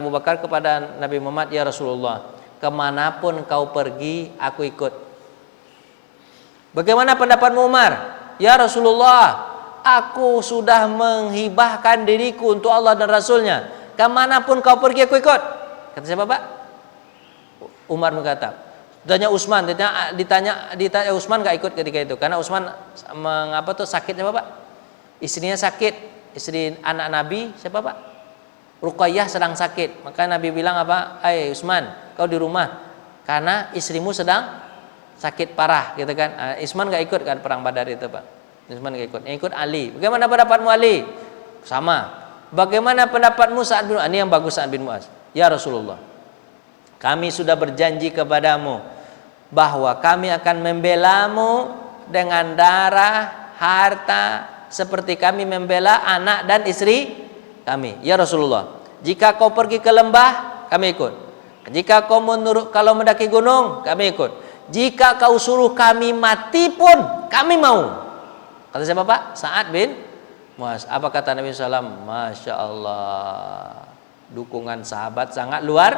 Abu Bakar kepada Nabi Muhammad, ya Rasulullah, kemanapun kau pergi, aku ikut. Bagaimana pendapatmu Umar? Ya Rasulullah, aku sudah menghibahkan diriku untuk Allah dan Rasulnya. Kemanapun kau pergi, aku ikut. Kata siapa Pak? Umar berkata. Ditanya Utsman, ditanya Utsman nggak ikut ketika itu karena Utsman sakitnya Pak? Istrinya sakit, istri anak Nabi siapa Pak? Ruqayyah sedang sakit. Maka Nabi bilang apa? Utsman, kau di rumah karena istrimu sedang sakit parah, gitu kan? Utsman nggak ikut kan perang Badar itu Pak? Utsman nggak ikut. Yang ikut Ali. Bagaimana pendapatmu Ali? Sama. Bagaimana pendapatmu Sa'ad bin Mu'az? Ini yang bagus Sa'ad bin Mu'az. Ya Rasulullah, kami sudah berjanji kepadamu bahwa kami akan membelamu dengan darah, harta, seperti kami membela anak dan istri kami. Ya Rasulullah, jika kau pergi ke lembah, kami ikut. Jika kau kalau mendaki gunung, kami ikut. Jika kau suruh kami mati pun, kami mau. Kata siapa Pak? Sa'ad bin Mu'az. Apa kata Nabi SAW? Masya Allah, dukungan sahabat sangat luar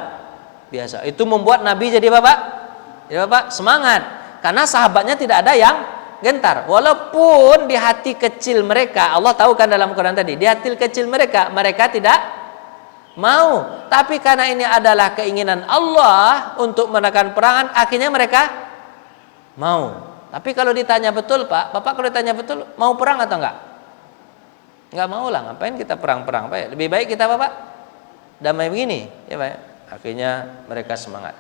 biasa. Itu membuat Nabi jadi Bapak semangat. Karena sahabatnya tidak ada yang gentar. Walaupun di hati kecil mereka, Allah tahu kan dalam Quran tadi, di hati kecil mereka tidak mau. Tapi karena ini adalah keinginan Allah untuk menekan perangan, akhirnya mereka mau. Tapi kalau ditanya betul Pak, Bapak kalau ditanya betul, mau perang atau enggak? Enggak mau lah, ngapain kita perang-perang Pak? Lebih baik kita Bapak damai begini, ya Pak. Akhirnya mereka semangat.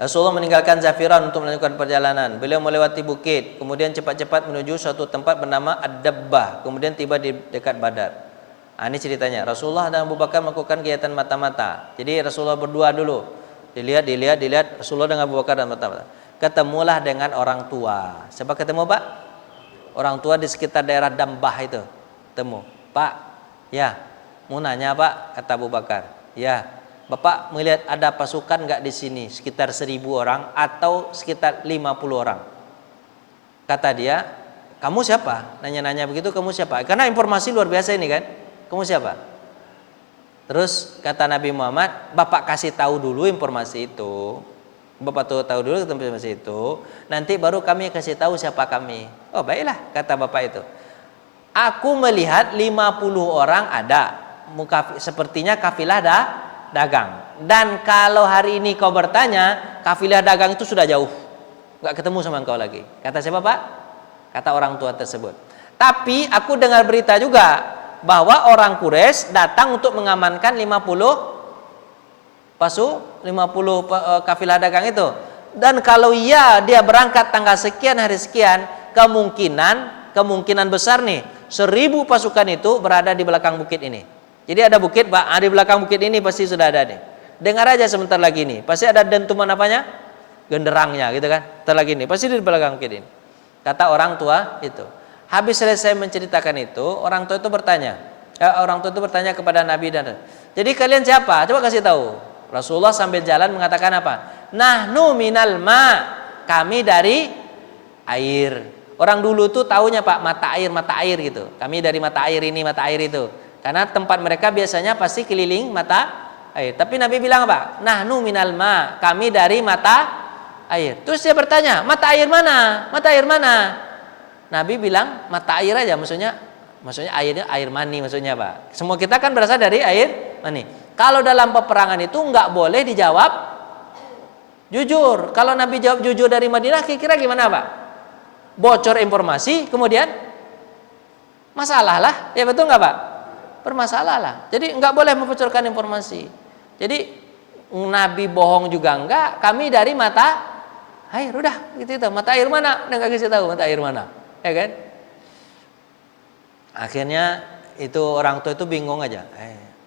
Rasulullah meninggalkan Zafiran untuk melanjutkan perjalanan. Beliau melewati bukit, kemudian cepat-cepat menuju suatu tempat bernama Ad-Dabbah, kemudian tiba di dekat Badar. Ini ceritanya. Rasulullah dan Abu Bakar melakukan kegiatan mata-mata. Jadi Rasulullah berdua dulu. Dilihat Rasulullah dengan Abu Bakar dan mata-mata. Ketemulah dengan orang tua. Siapa ketemu Pak? Orang tua di sekitar daerah Dambah itu. Temu. Pak, ya, mau nanya Pak, kata Abu Bakar. Ya. Bapak melihat ada pasukan enggak di sini sekitar 1000 orang atau sekitar 50 orang? Kata dia, kamu siapa? Nanya-nanya begitu, kamu siapa? Karena informasi luar biasa ini kan. Kamu siapa? Terus kata Nabi Muhammad, Bapak kasih tahu dulu informasi itu. Bapak tahu dulu informasi itu, nanti baru kami kasih tahu siapa kami. Oh baiklah, kata Bapak itu. Aku melihat 50 orang ada. Sepertinya kafilah dagang. Dan kalau hari ini kau bertanya, kafilah dagang itu sudah jauh, nggak ketemu sama engkau lagi. Kata siapa Pak? Kata orang tua tersebut. Tapi aku dengar berita juga bahwa orang Quraisy datang untuk mengamankan 50 kafilah dagang itu. Dan kalau iya dia berangkat tanggal sekian hari sekian, kemungkinan besar nih 1000 pasukan itu berada di belakang bukit ini. Jadi ada bukit Pak, di belakang bukit ini pasti sudah ada nih. Dengar aja sebentar lagi nih, pasti ada dentuman apanya? Genderangnya gitu kan. Sebentar lagi nih, pasti di belakang bukit ini. Kata orang tua itu. Habis selesai menceritakan itu, orang tua itu bertanya, Orang tua itu bertanya kepada Nabi dan jadi kalian siapa? Coba kasih tahu. Rasulullah sambil jalan mengatakan apa? Nahnu minal ma, kami dari air. Orang dulu tuh taunya Pak mata air gitu. Kami dari mata air ini, mata air itu. Karena tempat mereka biasanya pasti keliling mata air. Tapi Nabi bilang apa? Nahnu minal ma, kami dari mata air. Terus dia bertanya, mata air mana? Mata air mana? Nabi bilang mata air aja, maksudnya airnya air mani maksudnya Pak. Semua kita kan berasal dari air mani. Kalau dalam peperangan itu nggak boleh dijawab jujur. Kalau Nabi jawab jujur dari Madinah, kira-kira gimana Pak? Bocor informasi, kemudian masalah lah, ya betul nggak Pak? Bermasalah lah. Jadi nggak boleh membocorkan informasi. Jadi Nabi bohong juga enggak. Kami dari mata air, udah gitu itu. Mata air mana? Udah nggak kasih tahu mata air mana, ya kan? Akhirnya itu orang tua itu bingung aja.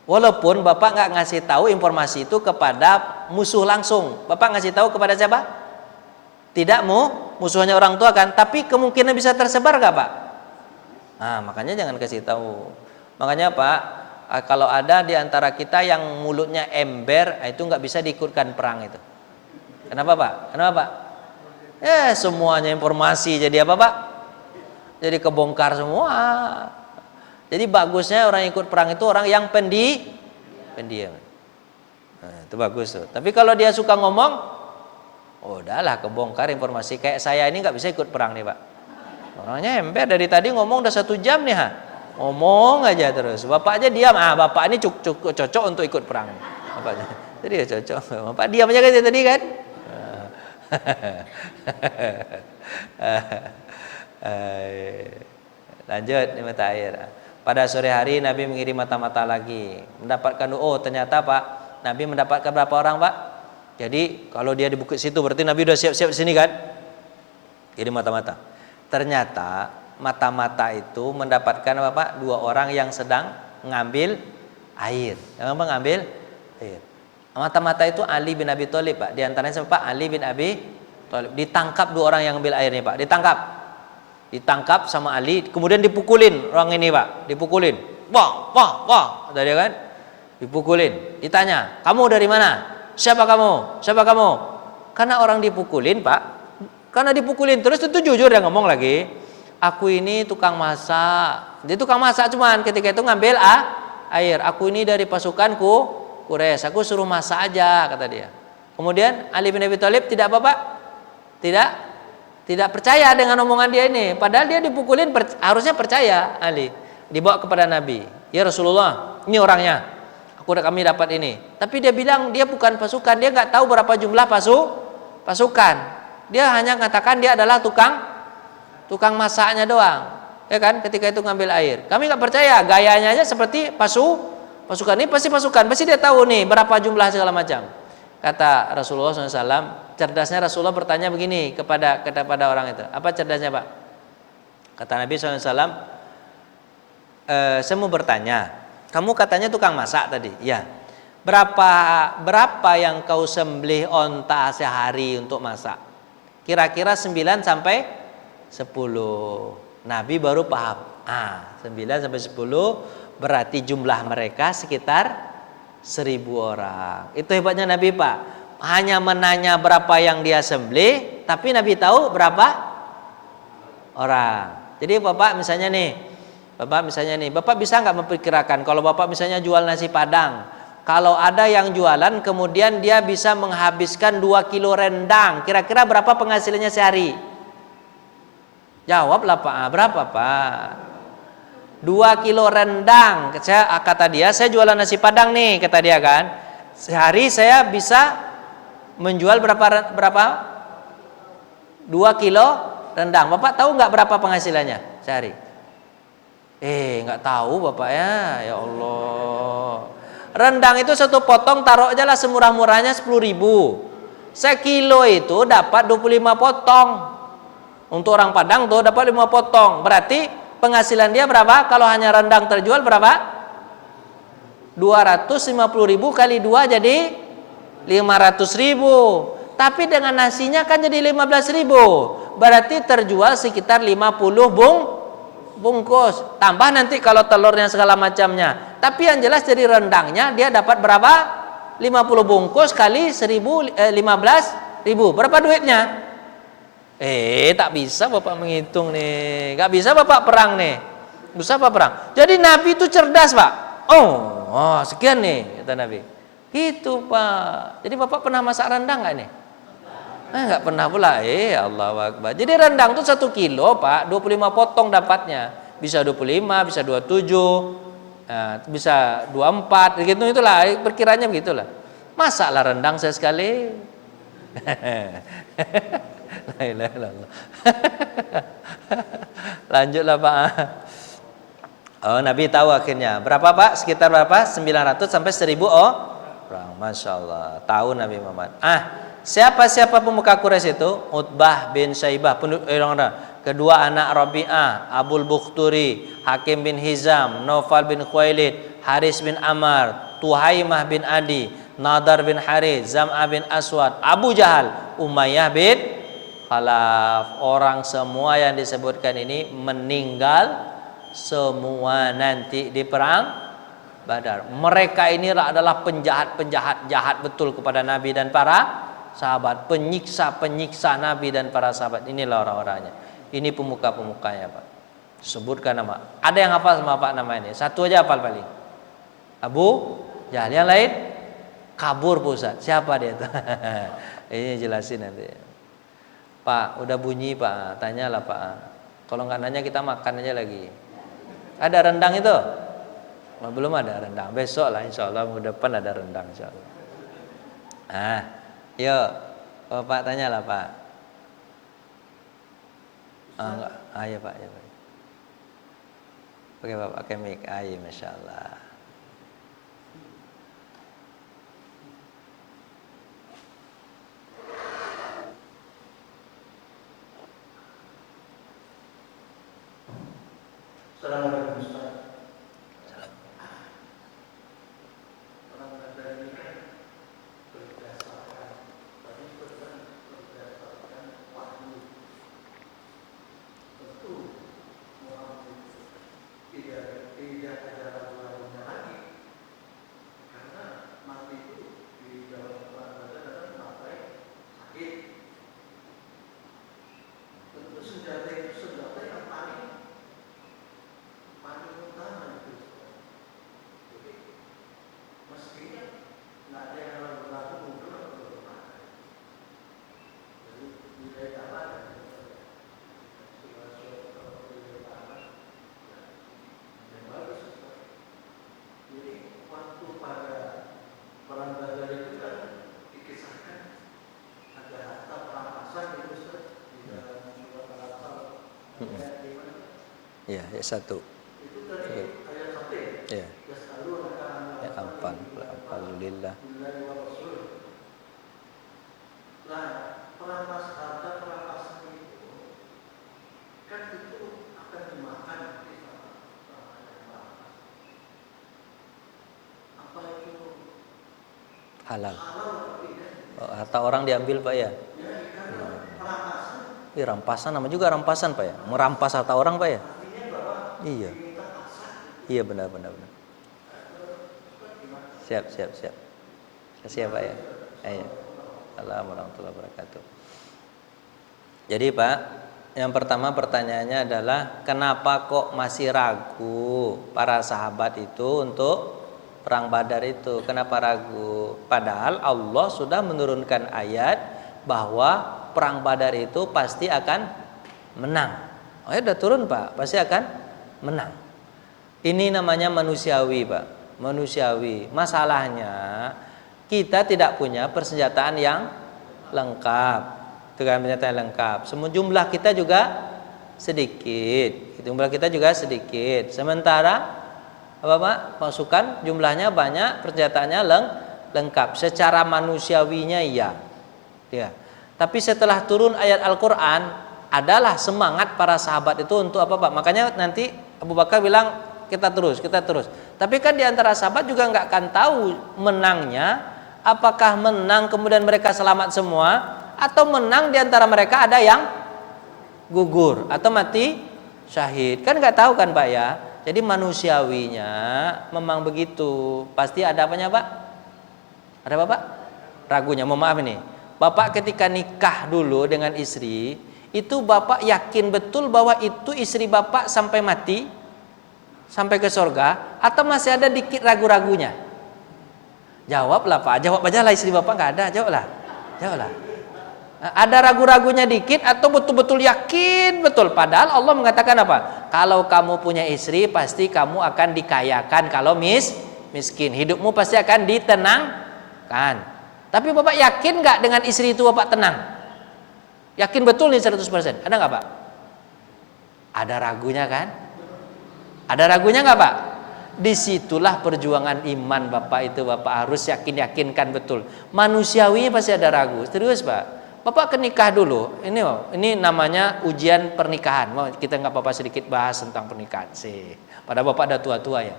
Walaupun bapak nggak ngasih tahu informasi itu kepada musuh langsung, bapak ngasih tahu kepada siapa? Tidak musuhnya orang tua kan? Tapi kemungkinan bisa tersebar nggak Pak? Nah makanya jangan kasih tahu. Makanya Pak, kalau ada di antara kita yang mulutnya ember, itu nggak bisa diikutkan perang itu. Kenapa Pak? Kenapa Pak? Semuanya informasi jadi apa Pak? Jadi kebongkar semua. Jadi bagusnya orang ikut perang itu orang yang pendiam. Nah, itu bagus tuh. Tapi kalau dia suka ngomong, udahlah kebongkar informasi. Kayak saya ini nggak bisa ikut perang nih Pak. Orangnya ember dari tadi ngomong udah 1 jam nih ngomong aja terus. Bapak aja diam. Bapak ini cocok untuk ikut perang. Bapaknya. Jadi ya cocok. Bapak diam aja kan tadi kan. Lanjut di mata air. Pada sore hari Nabi mengirim mata-mata lagi. Mendapatkan ternyata Pak, Nabi mendapatkan berapa orang Pak? Jadi kalau dia di bukit situ berarti Nabi udah siap-siap di sini kan? Kirim mata-mata. Ternyata mata-mata itu mendapatkan apa Pak? 2 orang yang sedang mengambil air. Yang mengambil air. Mata-mata itu Ali bin Abi Thalib Pak. Di antaranya siapa Pak? Ali bin Abi Thalib. Ditangkap 2 orang yang ambil air nih Pak. Ditangkap sama Ali, kemudian dipukulin orang ini Pak. Dipukulin. Wah. Tadi kan? Dipukulin. Ditanya, "Kamu dari mana? Siapa kamu? Siapa kamu?" Karena orang dipukulin Pak. Karena dipukulin terus itu jujur dia ngomong lagi. "Aku ini tukang masak." Dia tukang masak cuman ketika itu ngambil air. "Aku ini dari pasukanku Quraisy. Aku suruh masak aja," kata dia. Kemudian Ali bin Abi Thalib tidak apa Pak? Tidak percaya dengan omongan dia ini. Padahal dia dipukulin harusnya percaya Ali. Dibawa kepada Nabi. "Ya Rasulullah, ini orangnya. Kami dapat ini." Tapi dia bilang dia bukan pasukan. Dia nggak tahu berapa jumlah pasukan. Dia hanya katakan dia adalah tukang masaknya doang. Ya kan? Ketika itu ngambil air. Kami nggak percaya. Gayanya aja seperti pasukan ini pasti pasukan. Pasti dia tahu nih berapa jumlah segala macam. Kata Rasulullah SAW, cerdasnya Rasulullah bertanya begini kepada orang itu. Apa cerdasnya Pak? Kata Nabi SAW, "Saya mau bertanya, kamu katanya tukang masak tadi, ya. Berapa yang kau sembelih onta sehari untuk masak?" Kira-kira 9 sampai 10. Nabi baru paham. 9 sampai 10 berarti jumlah mereka sekitar 1000 orang. Itu hebatnya Nabi Pak. Hanya menanya berapa yang dia sembelih, tapi Nabi tahu berapa orang. Jadi Bapak misalnya nih, Bapak bisa nggak memperkirakan kalau Bapak misalnya jual nasi Padang, kalau ada yang jualan kemudian dia bisa menghabiskan 2 kilo rendang, kira-kira berapa penghasilannya sehari? Jawablah Pak, berapa Pak? 2 kilo rendang. Kata dia, saya jualan nasi Padang nih, kata dia kan. Sehari saya bisa menjual berapa? 2 kilo rendang. Bapak tahu nggak berapa penghasilannya sehari? Nggak tahu Bapak ya. Ya Allah. Rendang itu 1 potong taruh aja lah semurah-murahnya 10.000. Sekilo itu dapat 25 potong. Untuk orang Padang tuh dapat 5 potong. Berarti penghasilan dia berapa? Kalau hanya rendang terjual berapa? 250.000 kali 2 jadi 500.000. Tapi dengan nasinya kan jadi 15.000. Berarti terjual sekitar 50 bungkus. Tambah nanti kalau telurnya segala macamnya. Tapi yang jelas dari rendangnya dia dapat berapa? 50 bungkus kali 15.000. Berapa duitnya? Tak bisa Bapak menghitung nih. Gak bisa Bapak perang nih. Bisa Bapak perang. Jadi Nabi itu cerdas Pak. Oh, sekian nih kata Nabi. Gitu Pak. Jadi Bapak pernah masak rendang gak nih? Nggak pernah pula. Allahu Akbar. Jadi rendang itu 1 kilo Pak, 25 potong dapatnya. Bisa 25, bisa 27, bisa 24, gitu itulah perkiranya begitulah. Masaklah rendang sekali. La ilaha illallah. Lanjutlah Pak. Oh, Nabi tahu akhirnya. Berapa Pak? Sekitar berapa? 900 sampai 1000 orang. Masya Allah. Tahu Nabi Muhammad. Siapa pemuka Quraisy itu? Utbah bin Syaibah, kedua anak Rabi'ah, Abul Bukhturi, Hakim bin Hizam, Naufal bin Khuwailid, Haris bin Ammar, Tuhaimah bin Adi, Nadar bin Harith, Zam'ah bin Aswad, Abu Jahal, Umayyah bin Khalaf. Orang semua yang disebutkan ini meninggal semua nanti di perang Badar. Mereka ini adalah penjahat-penjahat, jahat betul kepada Nabi dan para sahabat, penyiksa Nabi dan para sahabat. Inilah orang-orangnya. Ini pemuka-pemukanya Pak. Sebutkan nama. Ada yang hafal sama Pak nama ini? Satu aja hafal paling. Abu Jahal. Yang lain kabur Pak. Siapa dia itu? Ini jelasin nanti. Pak, udah bunyi Pak. Tanyalah Pak. Kalau nggak nanya kita makan aja lagi. Ada rendang itu? Belum ada rendang. Besok lah insya Allah minggu depan ada rendang insya Allah. Yuk, Pak tanyalah Pak. Enggak. Ya Pak, ya Pak. Oke Pak, pakai mic. Iya, Masya Allah. Assalamualaikum Ustaz. Ya, satu. Ya. Ya, alhamdulillah. Halal. Harta orang diambil Pak ya? Rampasan, nama juga rampasan Pak ya? Merampas harta orang Pak ya? Iya. Iya benar. Siap. Kasih ya Pak ya. Ayo. Assalamualaikum warahmatullahi wabarakatuh. Jadi Pak, yang pertama pertanyaannya adalah kenapa kok masih ragu para sahabat itu untuk perang Badar itu? Kenapa ragu? Padahal Allah sudah menurunkan ayat bahwa perang Badar itu pasti akan menang. Ayat sudah turun Pak, pasti akan menang. Ini namanya manusiawi Pak. Manusiawi. Masalahnya kita tidak punya persenjataan yang lengkap. Itu kan persenjataan yang lengkap. Semua jumlah kita juga sedikit. Jumlah kita juga sedikit. Sementara apa Pak? Pasukan jumlahnya banyak, persenjataannya lengkap. Secara manusiawinya iya. Ya. Tapi setelah turun ayat Al-Qur'an adalah semangat para sahabat itu untuk apa Pak? Makanya nanti Abu Bakar bilang kita terus. Tapi kan di antara sahabat juga nggak akan tahu menangnya, apakah menang kemudian mereka selamat semua, atau menang di antara mereka ada yang gugur atau mati syahid. Kan nggak tahu kan Pak ya. Jadi manusiawinya memang begitu. Pasti ada apanya Pak? Ada apa Pak? Ragunya. Mohon maaf ini. Bapak ketika nikah dulu dengan istri, itu Bapak yakin betul bahwa itu istri Bapak sampai mati, sampai ke surga, atau masih ada dikit ragu-ragunya? Jawablah Pak. Jawab aja lah, istri Bapak nggak ada. Jawablah. Jawablah. Ada ragu-ragunya dikit atau betul-betul yakin betul? Padahal Allah mengatakan apa? Kalau kamu punya istri pasti kamu akan dikayakan. Kalau miskin, hidupmu pasti akan ditenangkan. Tapi Bapak yakin nggak dengan istri itu Bapak tenang? Yakin betul nih 100%? Ada nggak Pak? Ada ragunya kan? Ada ragunya nggak Pak? Disitulah perjuangan iman Bapak itu. Bapak harus yakinkan betul. Manusiawi pasti ada ragu. Serius Pak. Bapak kenikah dulu. Ini namanya ujian pernikahan. Mau kita nggak apa-apa sedikit bahas tentang pernikahan sih. Padahal Bapak ada tua-tua ya.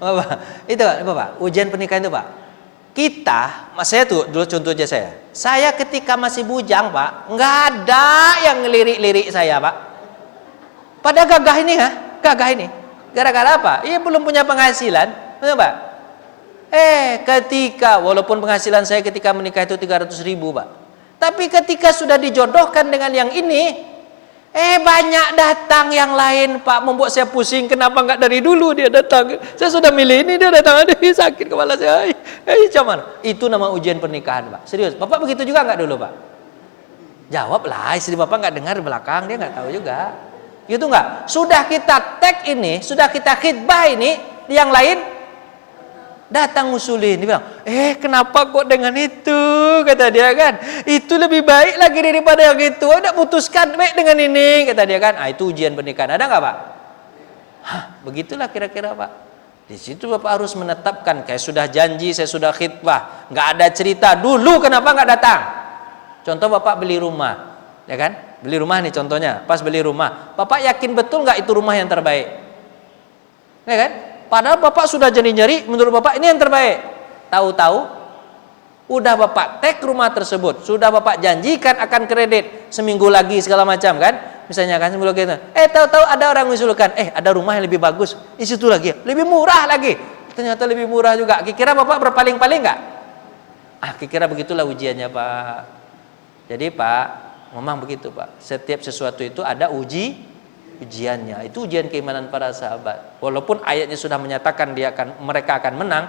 Bapak, itu Bapak, ujian pernikahan itu Pak. Saya tuh dulu contoh aja saya. Saya ketika masih bujang Pak, nggak ada yang ngelirik-lirik saya Pak. Pada gagah ini ya, gagah ini. Gara-gara apa? Iya belum punya penghasilan, betul Pak? Ketika walaupun penghasilan saya ketika menikah itu 300.000 Pak, tapi ketika sudah dijodohkan dengan yang ini, banyak datang yang lain Pak, membuat saya pusing. Kenapa nggak dari dulu dia datang? Saya sudah milih ini, dia datang, aduh sakit kepala saya. Cuman itu nama ujian pernikahan Pak. Serius, Bapak begitu juga nggak dulu Pak? Jawablah, istri Bapak nggak dengar di belakang, dia nggak tahu juga. Gitu nggak? Sudah kita tag ini, sudah kita khidbah ini, yang lain datang ngusulin, dia bilang, kenapa kok dengan itu, kata dia kan, itu lebih baik lagi daripada yang itu, udah putuskan baik dengan ini, kata dia kan. Itu ujian pernikahan. Ada nggak Pak? Begitulah kira-kira Pak. Di situ Bapak harus menetapkan, kayak sudah janji, saya sudah khidbah, nggak ada cerita dulu, kenapa nggak datang? Contoh Bapak beli rumah, ya kan? Beli rumah nih contohnya, pas beli rumah, Bapak yakin betul nggak itu rumah yang terbaik? Ya kan? Padahal Bapak sudah nyari-nyari, menurut Bapak ini yang terbaik. Tahu-tahu, udah Bapak tag rumah tersebut, sudah Bapak janjikan akan kredit seminggu lagi segala macam kan? Misalnya kan seminggu lagi, tahu-tahu ada orang mengusulkan, ada rumah yang lebih bagus, di situ lagi, lebih murah lagi. Ternyata lebih murah juga. Kira-kira Bapak berpaling-paling nggak? Kira-kira begitulah ujiannya Pak. Jadi Pak, memang begitu Pak. Setiap sesuatu itu ada ujiannya. Itu ujian keimanan para sahabat. Walaupun ayatnya sudah menyatakan mereka akan menang,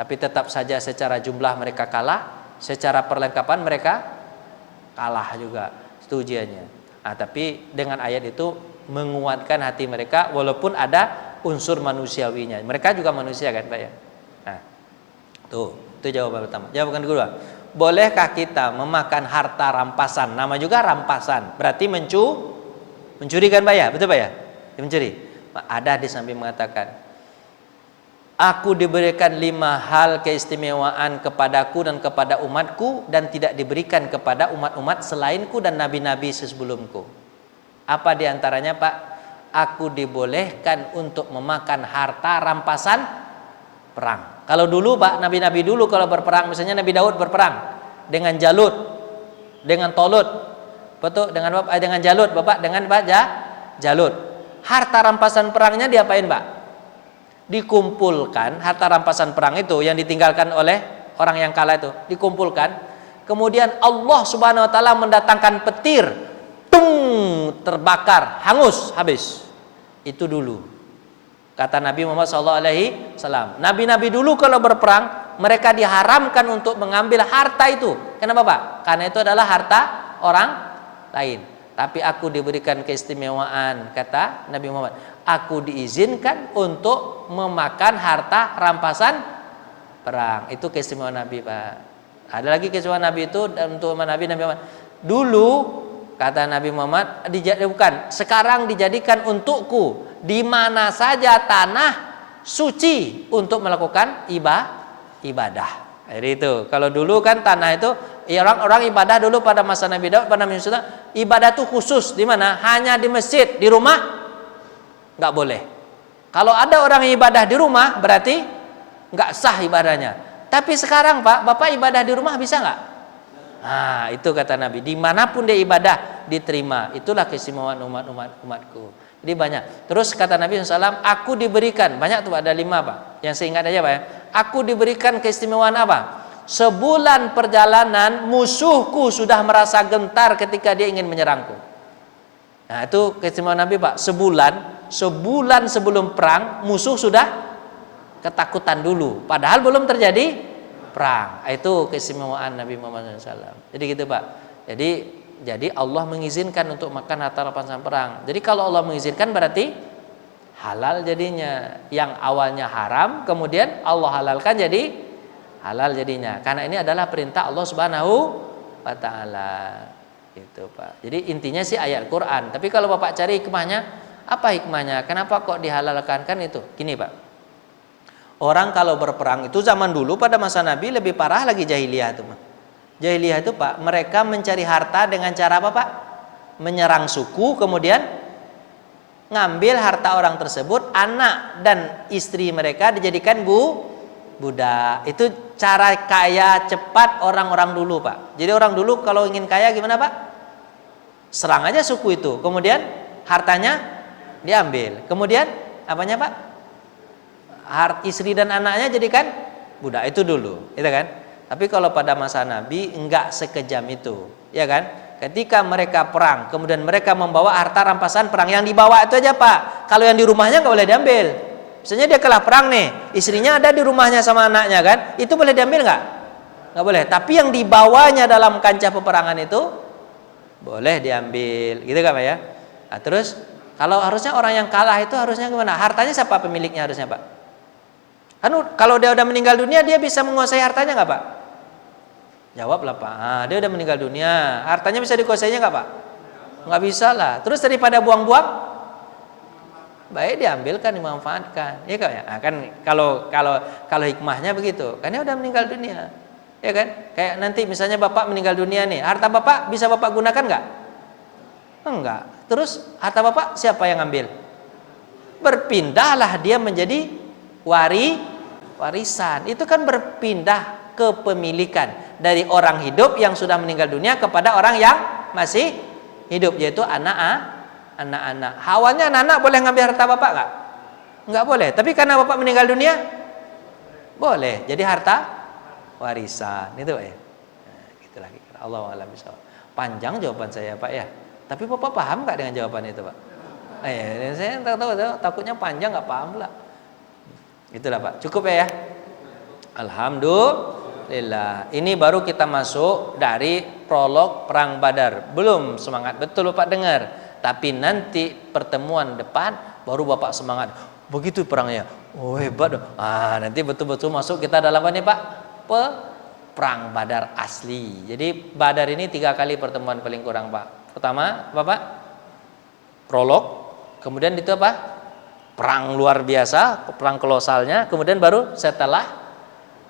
tapi tetap saja secara jumlah mereka kalah, secara perlengkapan mereka kalah juga. Itu ujiannya. Tapi dengan ayat itu menguatkan hati mereka walaupun ada unsur manusiawinya. Mereka juga manusia kan Pak ya. Itu jawaban pertama. Jawaban kedua, bolehkah kita memakan harta rampasan? Nama juga rampasan. Berarti mencuri kan Pak ya? Betul Pak ya? Mencuri. Ada di samping mengatakan, aku diberikan 5 hal keistimewaan kepadaku dan kepada umatku, dan tidak diberikan kepada umat-umat selainku dan nabi-nabi sebelumku. Apa diantaranya Pak? Aku dibolehkan untuk memakan harta rampasan perang. Kalau dulu Pak, nabi-nabi dulu kalau berperang, misalnya Nabi Daud berperang dengan Jalut, dengan Tolut, betul, dengan Jalut, Bapak dengan Jalut. Harta rampasan perangnya diapain Pak? Dikumpulkan, harta rampasan perang itu yang ditinggalkan oleh orang yang kalah itu dikumpulkan. Kemudian Allah Subhanahu wa taala mendatangkan petir, terbakar, hangus, habis. Itu dulu. Kata Nabi Muhammad SAW, nabi-nabi dulu kalau berperang, mereka diharamkan untuk mengambil harta itu. Kenapa Pak? Karena itu adalah harta orang lain. Tapi aku diberikan keistimewaan, kata Nabi Muhammad, aku diizinkan untuk memakan harta rampasan perang. Itu keistimewaan Nabi Pak. Ada lagi keistimewaan Nabi itu untuk Nabi Muhammad. Dulu kata Nabi Muhammad, sekarang dijadikan untukku di mana saja tanah suci untuk melakukan ibadah. Jadi itu. Kalau dulu kan tanah itu orang-orang ibadah dulu pada masa Nabi Daud, pada Nabi Musa, ibadah itu khusus di mana? Hanya di masjid, di rumah nggak boleh. Kalau ada orang yang ibadah di rumah berarti nggak sah ibadahnya. Tapi sekarang Pak, Bapak ibadah di rumah bisa nggak? Itu kata Nabi, dimanapun dia ibadah, diterima. Itulah keistimewaan umatku. Jadi banyak. Terus kata Nabi SAW, aku diberikan, banyak tuh, ada 5 Pak. Yang saya ingat aja Pak ya. Aku diberikan keistimewaan apa? Sebulan perjalanan musuhku sudah merasa gentar ketika dia ingin menyerangku. Nah itu keistimewaan Nabi Pak. Sebulan sebelum perang musuh sudah ketakutan dulu. Padahal belum terjadi perang. Itu keistimewaan Nabi Muhammad SAW. Jadi gitu Pak. Jadi Allah mengizinkan untuk makan harta rampasan perang. Jadi kalau Allah mengizinkan berarti halal jadinya. Yang awalnya haram kemudian Allah halalkan jadi halal jadinya. Karena ini adalah perintah Allah Subhanahu wa taala. Gitu Pak. Jadi intinya sih ayat Quran. Tapi kalau Bapak cari hikmahnya, apa hikmahnya? Kenapa kok dihalalkan? Kan itu. Gini Pak. Orang kalau berperang itu zaman dulu pada masa Nabi lebih parah lagi jahiliyah itu Pak. Jahiliyah itu Pak, mereka mencari harta dengan cara apa Pak? Menyerang suku, kemudian ngambil harta orang tersebut, anak dan istri mereka dijadikan budak. Itu cara kaya cepat orang-orang dulu Pak. Jadi orang dulu kalau ingin kaya gimana Pak? Serang aja suku itu, kemudian hartanya diambil. Kemudian apanya Pak? Istri dan anaknya jadikan budak, itu dulu, itu kan? Tapi kalau pada masa Nabi enggak sekejam itu, ya kan? Ketika mereka perang, kemudian mereka membawa harta rampasan perang, yang dibawa itu aja Pak. Kalau yang di rumahnya nggak boleh diambil. Misalnya dia kalah perang nih, istrinya ada di rumahnya sama anaknya kan, itu boleh diambil nggak? Nggak boleh. Tapi yang dibawanya dalam kancah peperangan itu boleh diambil, gitu kan Pak ya? Nah, terus kalau harusnya orang yang kalah itu harusnya gimana? Hartanya siapa pemiliknya harusnya Pak? Kan kalau dia udah meninggal dunia dia bisa menguasai hartanya nggak Pak? Jawablah Pak. Ah, dia udah meninggal dunia, hartanya bisa dikuasainya nggak Pak? Nggak bisa lah. Terus daripada buang-buang, baik diambilkan, dimanfaatkan, ya kan? Nah, kan kalau hikmahnya begitu, kan dia udah meninggal dunia, ya kan? Kayak nanti misalnya Bapak meninggal dunia nih, harta Bapak bisa Bapak gunakan nggak? Enggak. Terus harta Bapak siapa yang ambil? Berpindahlah dia menjadi warisan. Itu kan berpindah kepemilikan dari orang hidup yang sudah meninggal dunia kepada orang yang masih hidup, yaitu anak-anak. Awalnya anak-anak boleh ngambil harta Bapak nggak? Nggak boleh. Tapi karena Bapak meninggal dunia, boleh. Jadi harta warisan. Itu Pak ya. Nah, gitulah kira. Allahu a'lam bishawab. Panjang jawaban saya Pak ya. Tapi Bapak paham nggak dengan jawaban itu Pak? Saya tahu takutnya panjang nggak paham lah. Itulah Pak. Cukup ya. Alhamdulillah. Ini baru kita masuk dari prolog perang Badar. Belum semangat betul Bapak dengar. Tapi nanti pertemuan depan baru Bapak semangat. Begitu perangnya. Oh hebat. Nanti betul-betul masuk kita dalam apa nih Pak? Perang Badar asli. Jadi Badar ini 3 kali pertemuan paling kurang Pak. Pertama Bapak prolog. Kemudian itu apa? Perang luar biasa, perang kolosalnya. Kemudian baru setelah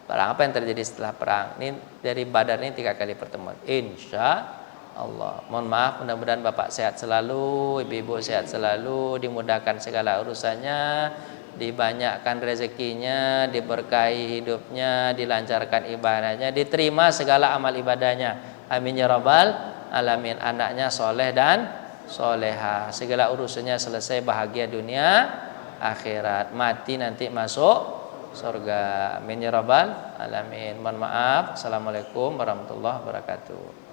perang, apa yang terjadi setelah perang. Ini dari Badar ini 3 kali pertemuan. Insya Allah. Mohon maaf, mudah-mudahan Bapak sehat selalu, Ibu-ibu sehat selalu, dimudahkan segala urusannya, dibanyakkan rezekinya, diberkahi hidupnya, dilancarkan ibadahnya, diterima segala amal ibadahnya. Amin ya rabbal alamin. Anaknya soleh dan soleha, segala urusannya selesai, bahagia dunia akhirat, mati nanti masuk surga. Amin ya rabbal alamin. Mohon maaf. Assalamualaikum warahmatullahi wabarakatuh.